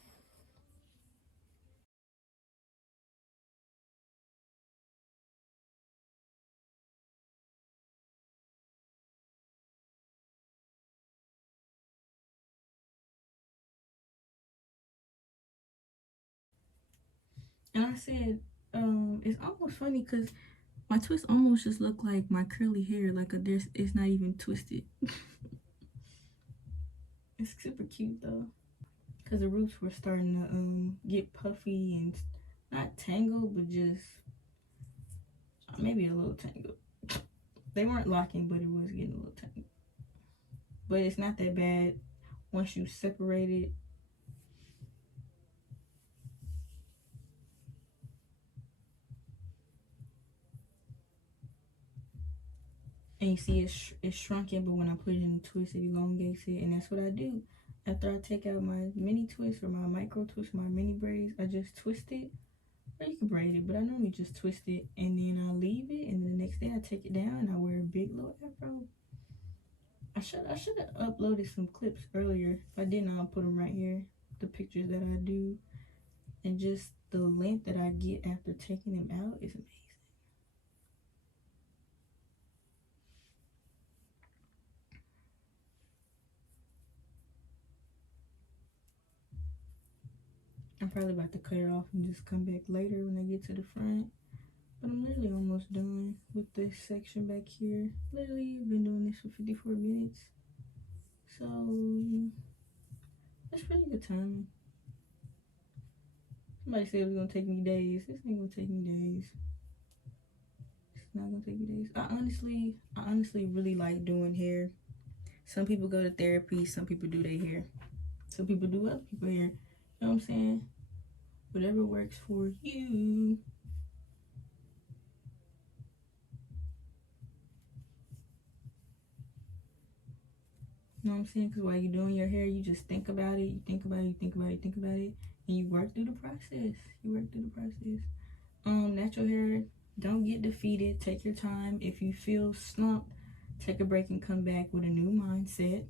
And I said, it's almost funny because my twist almost just look like my curly hair. Like it's not even twisted. It's super cute though. Because the roots were starting to get puffy and not tangled, but just maybe a little tangled. They weren't locking, but it was getting a little tangled. But it's not that bad once you separate it. And you see it's shrunken, but when I put it in the twist, it elongates it. And that's what I do. After I take out my mini twist or my micro twist, my mini braids, I just twist it. Or you can braid it, but I normally just twist it. And then I leave it. And then the next day I take it down and I wear a big little afro. I should have uploaded some clips earlier. If I didn't, I'll put them right here. The pictures that I do. And just the length that I get after taking them out is amazing. I'm probably about to cut it off and just come back later when I get to the front. But I'm literally almost done with this section back here. Literally, I've been doing this for 54 minutes. So, that's really good timing. Somebody said it was gonna take me days. This ain't gonna take me days. It's not gonna take me days. I honestly really like doing hair. Some people go to therapy, some people do their hair. Some people do other people's hair. know what I'm saying? Whatever works for you. You know what I'm saying? Because while you're doing your hair, you just think about it, you think about it, you think about it, you think about it, and you work through the process. You work through the process. Natural hair, don't get defeated. Take your time. If you feel slumped, take a break and come back with a new mindset.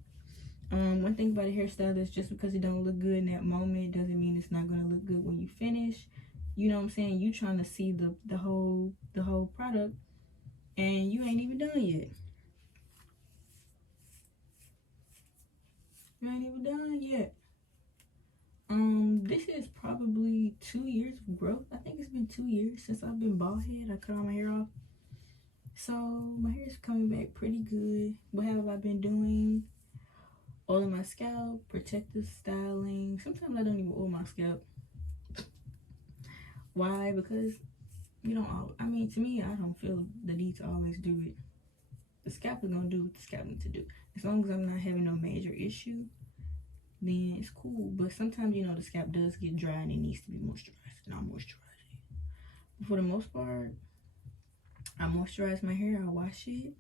One thing about a hairstyle is just because it don't look good in that moment doesn't mean it's not gonna look good when you finish. You know what I'm saying? You trying to see the whole product, and you ain't even done yet. You ain't even done yet. This is probably 2 years of growth. I think it's been 2 years since I've been bald head. I cut all my hair off. So my hair is coming back pretty good. What have I been doing? Oiling my scalp, protective styling. Sometimes I don't even oil my scalp. Why? Because you don't I mean, to me, I don't feel the need to always do it. The scalp is gonna do what the scalp needs to do. As long as I'm not having no major issue, then it's cool. But sometimes, you know, the scalp does get dry and it needs to be moisturized, and I'll moisturize it. But for the most part, I moisturize my hair, I wash it.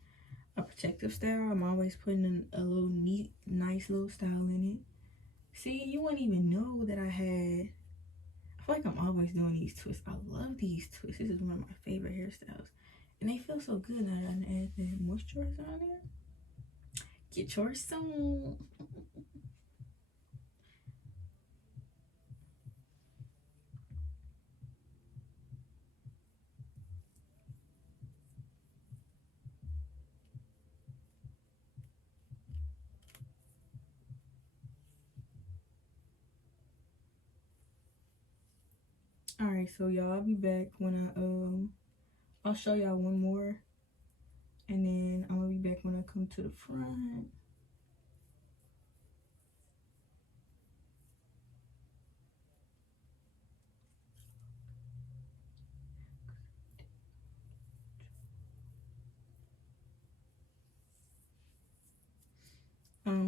A protective style, I'm always putting in a little neat, nice little style in it. See, you wouldn't even know that I had. I feel like I'm always doing these twists. I love these twists. This is one of my favorite hairstyles. And they feel so good now that I add the moisturizer on there. Get yours soon. Alright, so y'all, I'll be back when I'll show y'all one more. And then I'm gonna be back when I come to the front.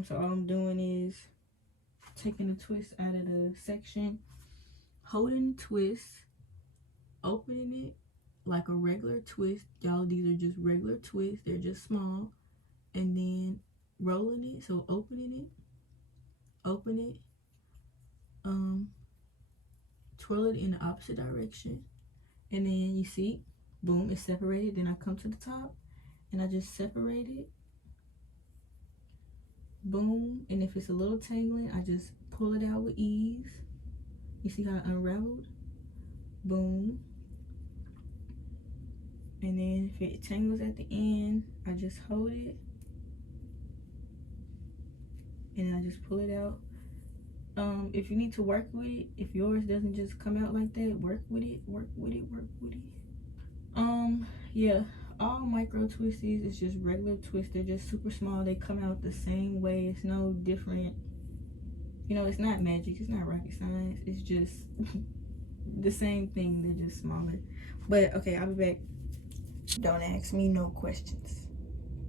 So all I'm doing is taking the twist out of the section, holding the twist, opening it like a regular twist. Y'all, these are just regular twists. They're just small. And then rolling it. So opening it, open it, twirl it in the opposite direction. And then you see, boom, it's separated. Then I come to the top and I just separate it. Boom. And if it's a little tangling, I just pull it out with ease. You see how it unraveled? Boom. And then if it tangles at the end, I just hold it. And then I just pull it out. If you need to work with it, if yours doesn't just come out like that, work with it, work with it, work with it. Yeah, all micro twisties is just regular twists. They're just super small. They come out the same way. It's no different. You know, it's not magic. It's not rocket science. It's just the same thing. They're just smaller. But okay, I'll be back. Don't ask me no questions.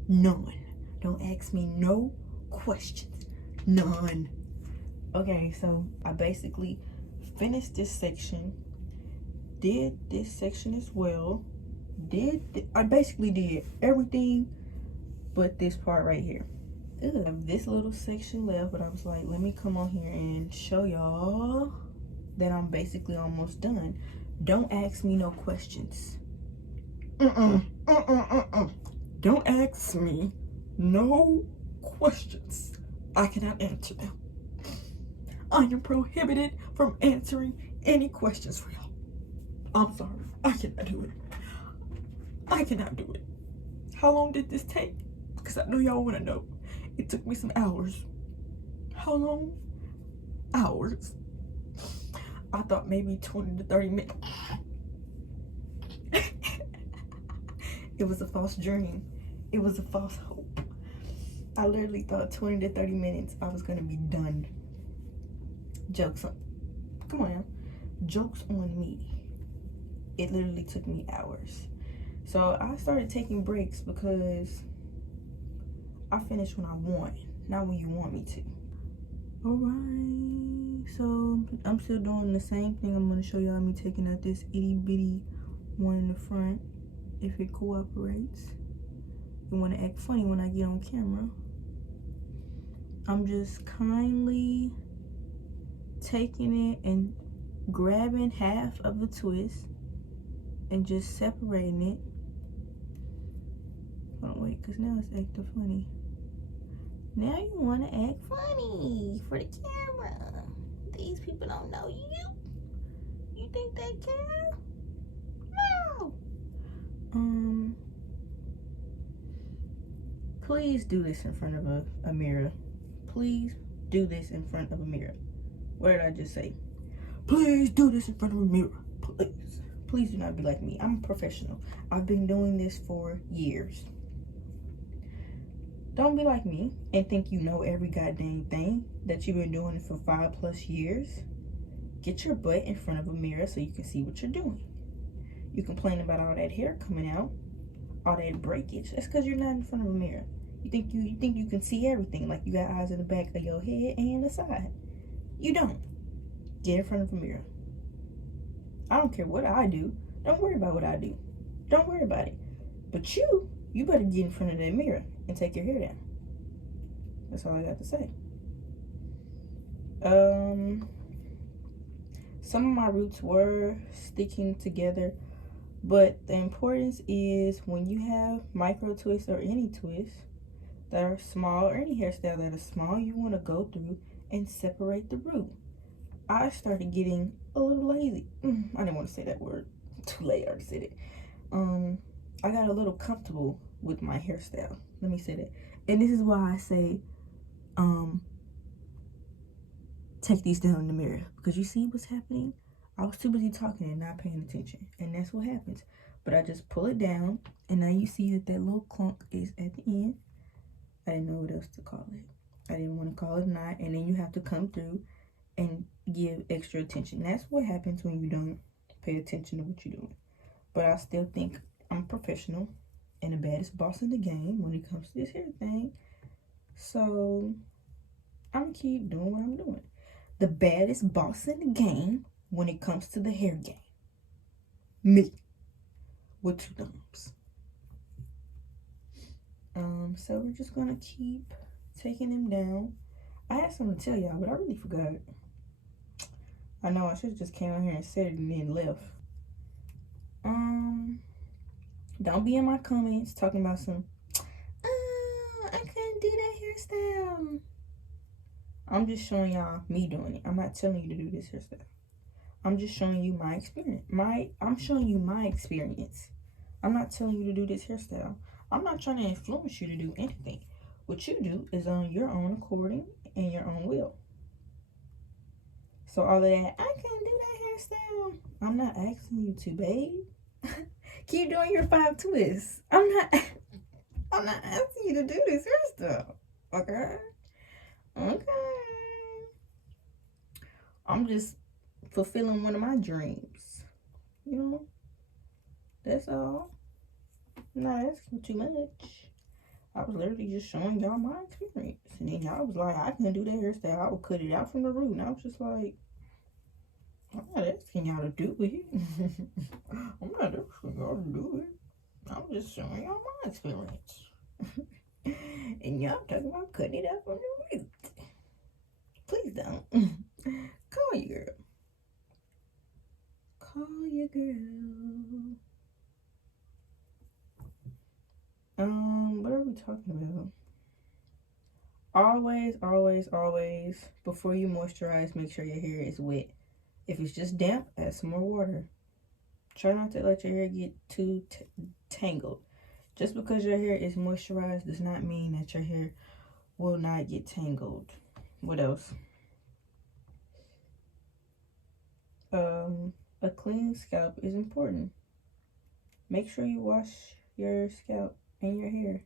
None. Don't ask me no questions. None. Okay, so I basically finished this section. Did this section as well. I basically did everything but this part right here. I have this little section left, but I was like, let me come on here and show y'all that I'm basically almost done. Don't ask me no questions. Don't ask me no questions. I cannot answer them. I am prohibited from answering any questions for y'all. I'm sorry. I cannot do it. I cannot do it. How long did this take? Because I know y'all want to know. It took me some hours. How long? Hours. I thought maybe 20 to 30 minutes. It was a false dream. It was a false hope. I literally thought 20 to 30 minutes I was going to be done. Jokes on, come on now. Jokes on me. It literally took me hours. So I started taking breaks because I finish when I want, not when you want me to. Alright, so I'm still doing the same thing. I'm going to show y'all me taking out this itty bitty one in the front. If it cooperates. You want to act funny when I get on camera. I'm just kindly taking it and grabbing half of the twist and just separating it. Hold on, wait, because now it's acting funny. Now you want to act funny for the camera. These people don't know you. You think they care? No. Please do this in front of a mirror. Please do this in front of a mirror. What did I just say? Please do this in front of a mirror. Please. Please do not be like me. I'm a professional. I've been doing this for years. Don't be like me and think you know every goddamn thing that you've been doing for 5+ years. Get your butt in front of a mirror so you can see what you're doing. You complain about all that hair coming out, all that breakage. That's because you're not in front of a mirror. You think you can see everything, like you got eyes in the back of your head and the side. You don't. Get in front of a mirror. I don't care what I do. Don't worry about what I do. Don't worry about it. But you better get in front of that mirror and take your hair down. That's all I got to say. Some of my roots were sticking together, but the importance is when you have micro twists or any twists that are small, or any hairstyle that is small, you want to go through and separate the root. I started getting a little lazy. I didn't want to say that word. Too late, I already said it. I got a little comfortable with my hairstyle. Let me say that. And this is why I say, take these down in the mirror. Because you see what's happening? I was too busy talking and not paying attention. And that's what happens. But I just pull it down. And now you see that little clunk is at the end. I didn't know what else to call it. I didn't want to call it a knot. And then you have to come through and give extra attention. That's what happens when you don't pay attention to what you're doing. But I still think I'm a professional and the baddest boss in the game when it comes to this hair thing. So I'm gonna keep doing what I'm doing. The baddest boss in the game when it comes to the hair game. Me. With 2 thumbs. So we're just gonna keep taking them down. I had something to tell y'all, but I really forgot. I know I should have just came out here and said it and then left. Don't be in my comments talking about some, I couldn't do that hairstyle. I'm just showing y'all me doing it. I'm not telling you to do this hairstyle. I'm just showing you my experience. I'm showing you my experience. I'm not telling you to do this hairstyle. I'm not trying to influence you to do anything. What you do is on your own according and your own will. So all of that, I couldn't do that hairstyle. I'm not asking you to, babe. Keep doing your 5 twists. I'm not asking you to do this hairstyle. Okay? I'm just fulfilling one of my dreams. You know? That's all. I'm not asking too much. I was literally just showing y'all my experience. And then y'all was like, I couldn't do that hairstyle. I would cut it out from the root. And I was just like, I'm not asking y'all to do it. I'm not asking y'all to do it. I'm just showing y'all my experience. And y'all talking about cutting it out from the root. Please don't. Call your girl. Call your girl. What are we talking about? Always, before you moisturize, make sure your hair is wet. If it's just damp, add some more water. Try not to let your hair get too tangled. Just because your hair is moisturized does not mean that your hair will not get tangled. What else? A clean scalp is important. Make sure you wash your scalp and your hair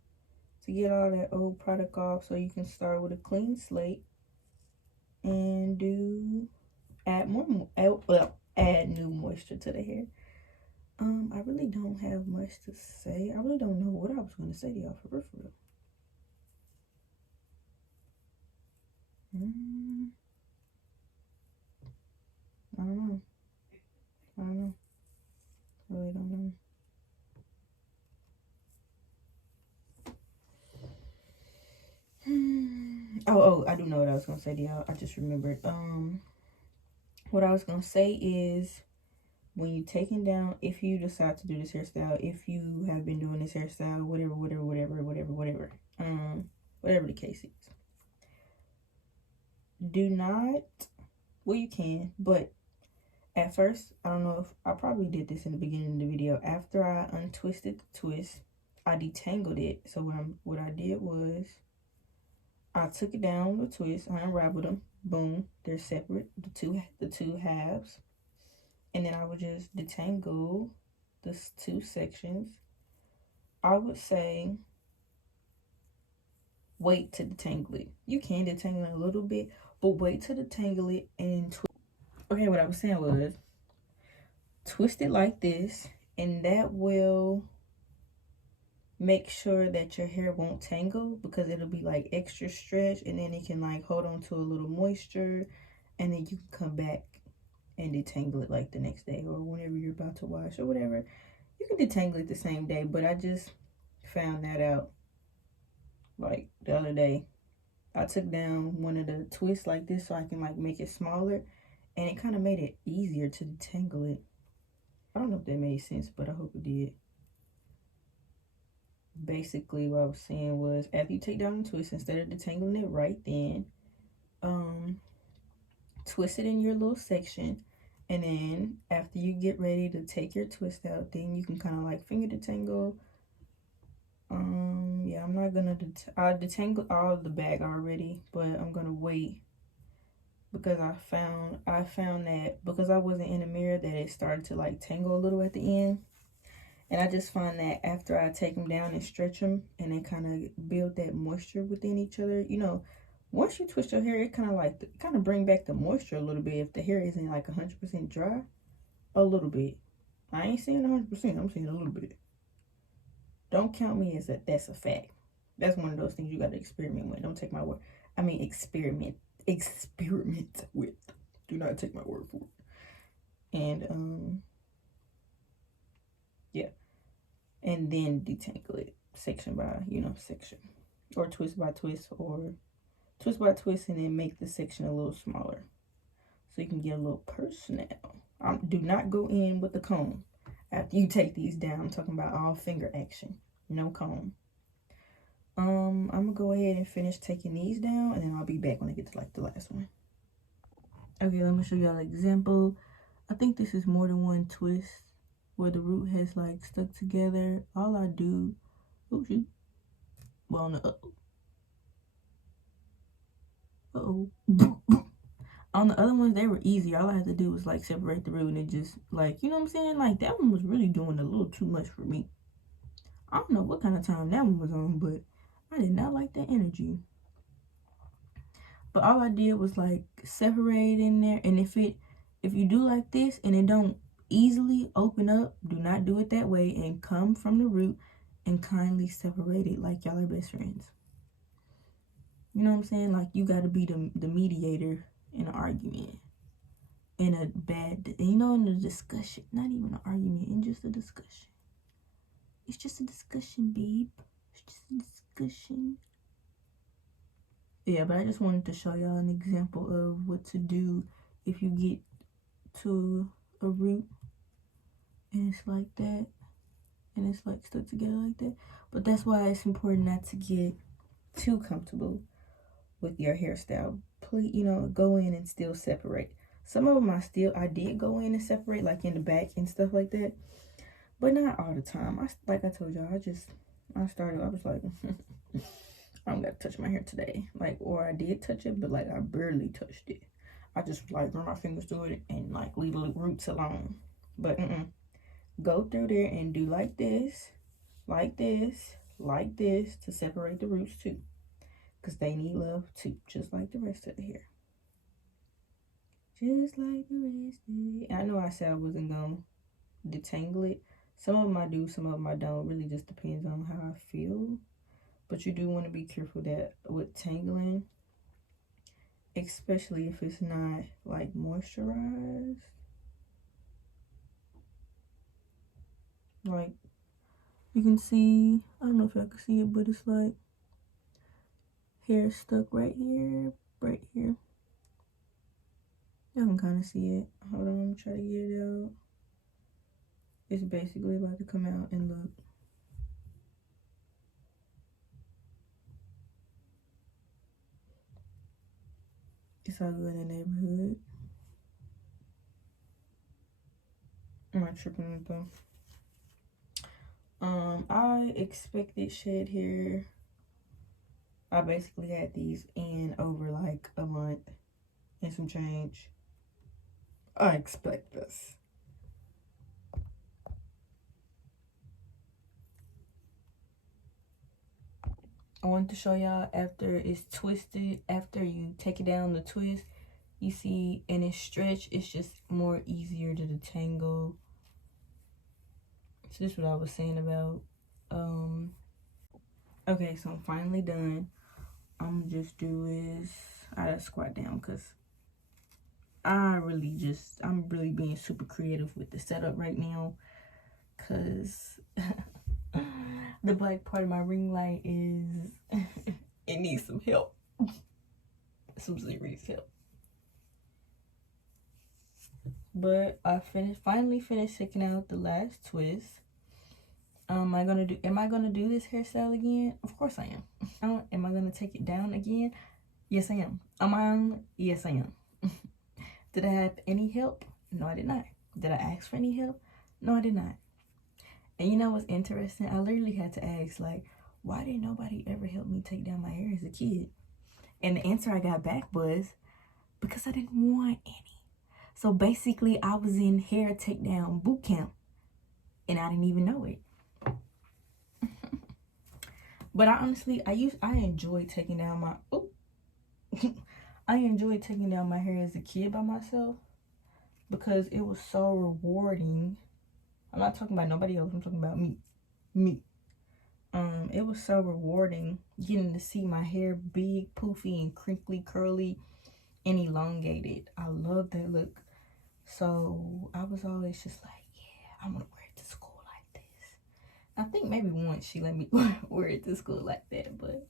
to get all that old product off, so you can start with a clean slate and add new moisture to the hair. I really don't have much to say. I really don't know what I was going to say to y'all for real. don't know. I don't know. Really don't know. Oh, I do know what I was gonna say to y'all. I just remembered. What I was gonna say is, when you taking down, if you decide to do this hairstyle, if you have been doing this hairstyle, whatever the case is, do not, well, you can, but at first, I don't know if I probably did this in the beginning of the video. After I untwisted the twist, I detangled it. So what I did was, I took it down with a twist, I unraveled them, boom, they're separate, the two halves, and then I would just detangle the two sections. I would say wait to detangle it. You can detangle it a little bit, but wait to detangle it and twist. Okay, what I was saying was, twist it like this, and that will make sure that your hair won't tangle, because it'll be like extra stretch, and then it can like hold on to a little moisture, and then you can come back and detangle it like the next day or whenever you're about to wash or whatever. You can detangle it the same day, but I just found that out like the other day. I took down one of the twists like this so I can like make it smaller, and it kind of made it easier to detangle it. I don't know if that made sense, but I hope it did. Basically, what I was saying was, after you take down the twist, instead of detangling it right then, twist it in your little section, and then after you get ready to take your twist out, then you can kind of like finger detangle. Yeah, I'm not gonna I detangled all of the bag already, but I'm gonna wait, because I found that because I wasn't in the mirror, that it started to like tangle a little at the end. And I just find that after I take them down and stretch them, and they kind of build that moisture within each other, you know, once you twist your hair, it kind of bring back the moisture a little bit. If the hair isn't like 100% dry, a little bit. I ain't saying 100%, I'm saying a little bit. Don't count me as that's a fact. That's one of those things you got to experiment with. Don't take my word. I mean, experiment with. Do not take my word for it. And yeah, and then detangle it section by section, or twist by twist, or twist by twist, and then make the section a little smaller so you can get a little personal. Do not go in with the comb after you take these down. I'm talking about all finger action, no comb. I'm gonna go ahead and finish taking these down, and then I'll be back when I get to like the last one. Okay, let me show y'all an example. I think this is more than one twist where the root has like stuck together. All I do, oh shoot, well, no, on the other ones, they were easy. All I had to do was like separate the root, and it just like, you know what I'm saying? Like, that one was really doing a little too much for me. I don't know what kind of time that one was on, but I did not like that energy. But all I did was like separate in there. And if you do like this and it don't easily open up, do not do it that way, and come from the root and kindly separate it like y'all are best friends. You know what I'm saying? Like, you got to be the mediator in an argument, in a bad, in a discussion. Not even an argument, in just a discussion. It's just a discussion, babe. It's just a discussion. Yeah, but I just wanted to show y'all an example of what to do if you get to a root and it's like that, and it's like stuck together like that. But that's why it's important not to get too comfortable with your hairstyle. Please, go in and still separate. Some of them I did go in and separate, like in the back and stuff like that, but not all the time. Like I told y'all, I was like, I don't got to touch my hair today. Like, or I did touch it, but like I barely touched it. I just like run my fingers through it and like leave the roots alone. But go through there and do like this, like this, like this, to separate the roots too, because they need love too, just like the rest of the hair. Just like the rest of it. I know I said I wasn't gonna detangle it. Some of them I do, some of them I don't. It really just depends on how I feel. But you do want to be careful that with tangling, especially if it's not like moisturized, Like, you can see, I don't know if y'all can see it, but it's like hair stuck right here, right here. Y'all can kind of see it. Hold on, I'm trying to get it out. It's basically about to come out and look. It's all good in the neighborhood. I'm not tripping with them. I expected shed hair. I basically had these in over like a month and some change. I expect this. I wanted to show y'all after it's twisted, after you take it down the twist, you see, and it's stretched, it's just more easier to detangle. So this is what I was saying about. Okay, so I'm finally done. I'm gonna just do is, I gotta squat down because I'm really being super creative with the setup right now, because the black part of my ring light is, it needs some help. Some serious help. But I finally finished taking out the last twist. Am I gonna do this hairstyle again? Of course I am. Am I gonna take it down again? Yes, I am. Yes, I am. Did I have any help? No, I did not. Did I ask for any help? No, I did not. And you know what's interesting? I literally had to ask, like, why did nobody ever help me take down my hair as a kid? And the answer I got back was, because I didn't want any. So basically, I was in hair takedown boot camp, and I didn't even know it. But I honestly, I enjoyed taking down my, I enjoyed taking down my hair as a kid by myself, because it was so rewarding. I'm not talking about nobody else, I'm talking about me. It was so rewarding getting to see my hair big, poofy, and crinkly, curly, and elongated. I love that look. So I was always just like, yeah, I'm gonna wear it to school like this. I think maybe once she let me wear it to school like that, but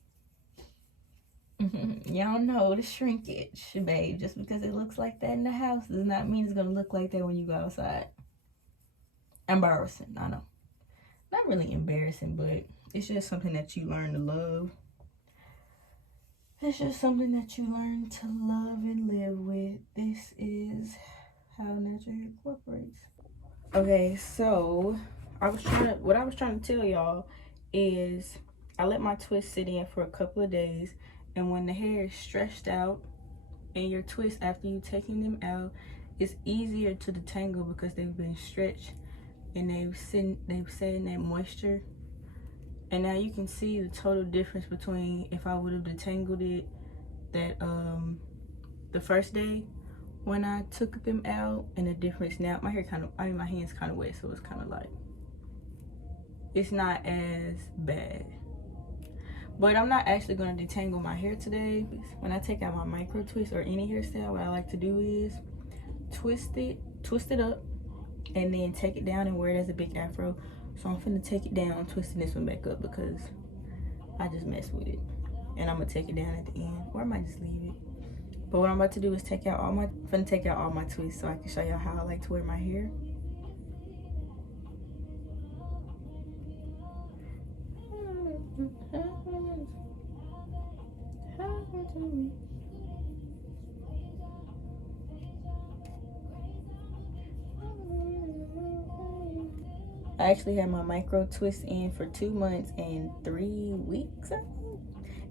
y'all know the shrinkage, babe. Just because it looks like that in the house does not mean it's gonna look like that when you go outside. Embarrassing, I know. Not really embarrassing, but it's just something that you learn to love. It's just something that you learn to love and live with. This is how natural hair incorporates. Okay, so what I was trying to tell y'all is I let my twist sit in for a couple of days, and when the hair is stretched out and your twist after you taking them out, it's easier to detangle because they've been stretched and they've sat in that moisture. And now you can see the total difference between if I would have detangled it the first day when I took them out, and the difference now. My hair my hand's kind of wet, so it's kind of like, it's not as bad. But I'm not actually going to detangle my hair today. When I take out my micro twist or any hairstyle, what I like to do is twist it up, and then take it down and wear it as a big afro. So I'm finna take it down, twisting this one back up because I just messed with it. And I'm gonna take it down at the end, or I might just leave it. But what I'm about to do is take out all my twists so I can show y'all how I like to wear my hair. I actually had my micro twist in for 2 months and 3 weeks, I think.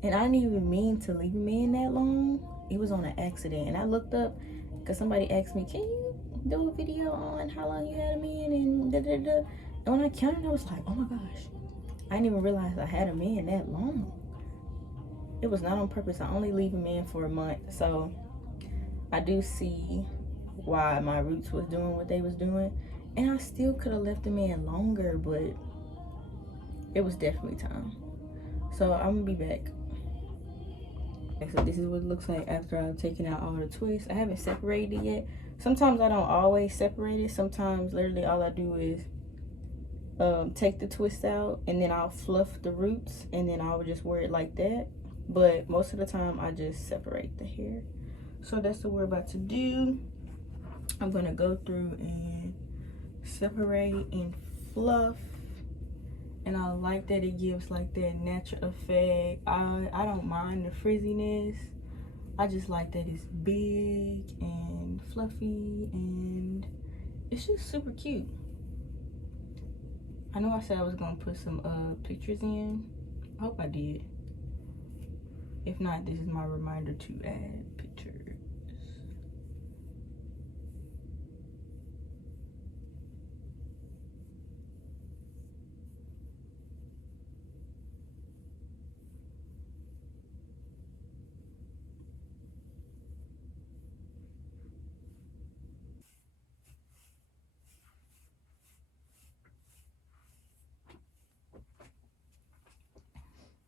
And I didn't even mean to leave them in that long. It was on an accident. And I looked up because somebody asked me, can you do a video on how long you had them in and da-da-da? And when I counted, I was like, oh my gosh. I didn't even realize I had them in that long. It was not on purpose. I only leave them in for a month. So I do see why my roots was doing what they was doing. And I still could have left them in longer, but it was definitely time. So I'm gonna be back. So this is what it looks like after I've taken out all the twists. I haven't separated it yet. Sometimes I don't always separate it. Sometimes literally all I do is take the twist out, and then I'll fluff the roots, and then I would just wear it like that. But most of the time I just separate the hair. So that's what we're about to do. I'm gonna go through and separate and fluff, and I like that it gives like that natural effect. I don't mind the frizziness. I just like that it's big and fluffy, and it's just super cute. I know I said I was gonna put some pictures in. I hope I did. If not, this is my reminder to add pictures.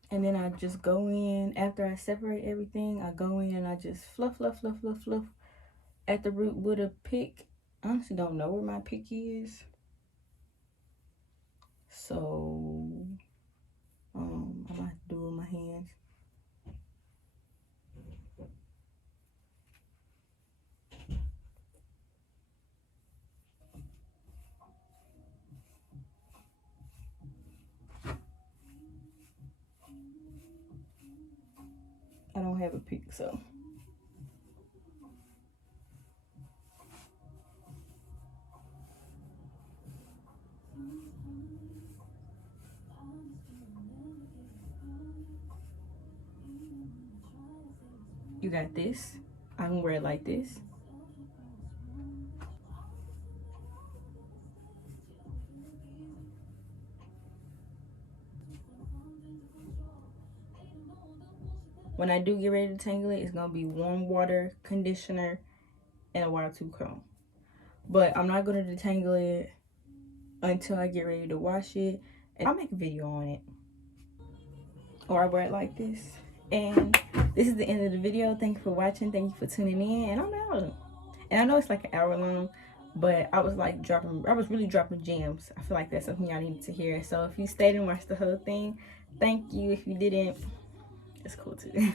And then I just go in, after I separate everything, I go in and I just fluff at the root with a pick. I honestly don't know where my pick is. So, I'm gonna have to do it with my hands. I don't have a pick, so. You got this. I can wear it like this. When I do get ready to tangle it, it's gonna be warm water, conditioner, and a wire tooth comb. But I'm not gonna detangle it until I get ready to wash it, and I'll make a video on it. Or I wear it like this. And this is the end of the video. Thank you for watching. Thank you for tuning in, and I'm out. And I know it's like an hour long, but I was really dropping gems. I feel like that's something y'all needed to hear. So if you stayed and watched the whole thing, thank you. If you didn't, it's cool too.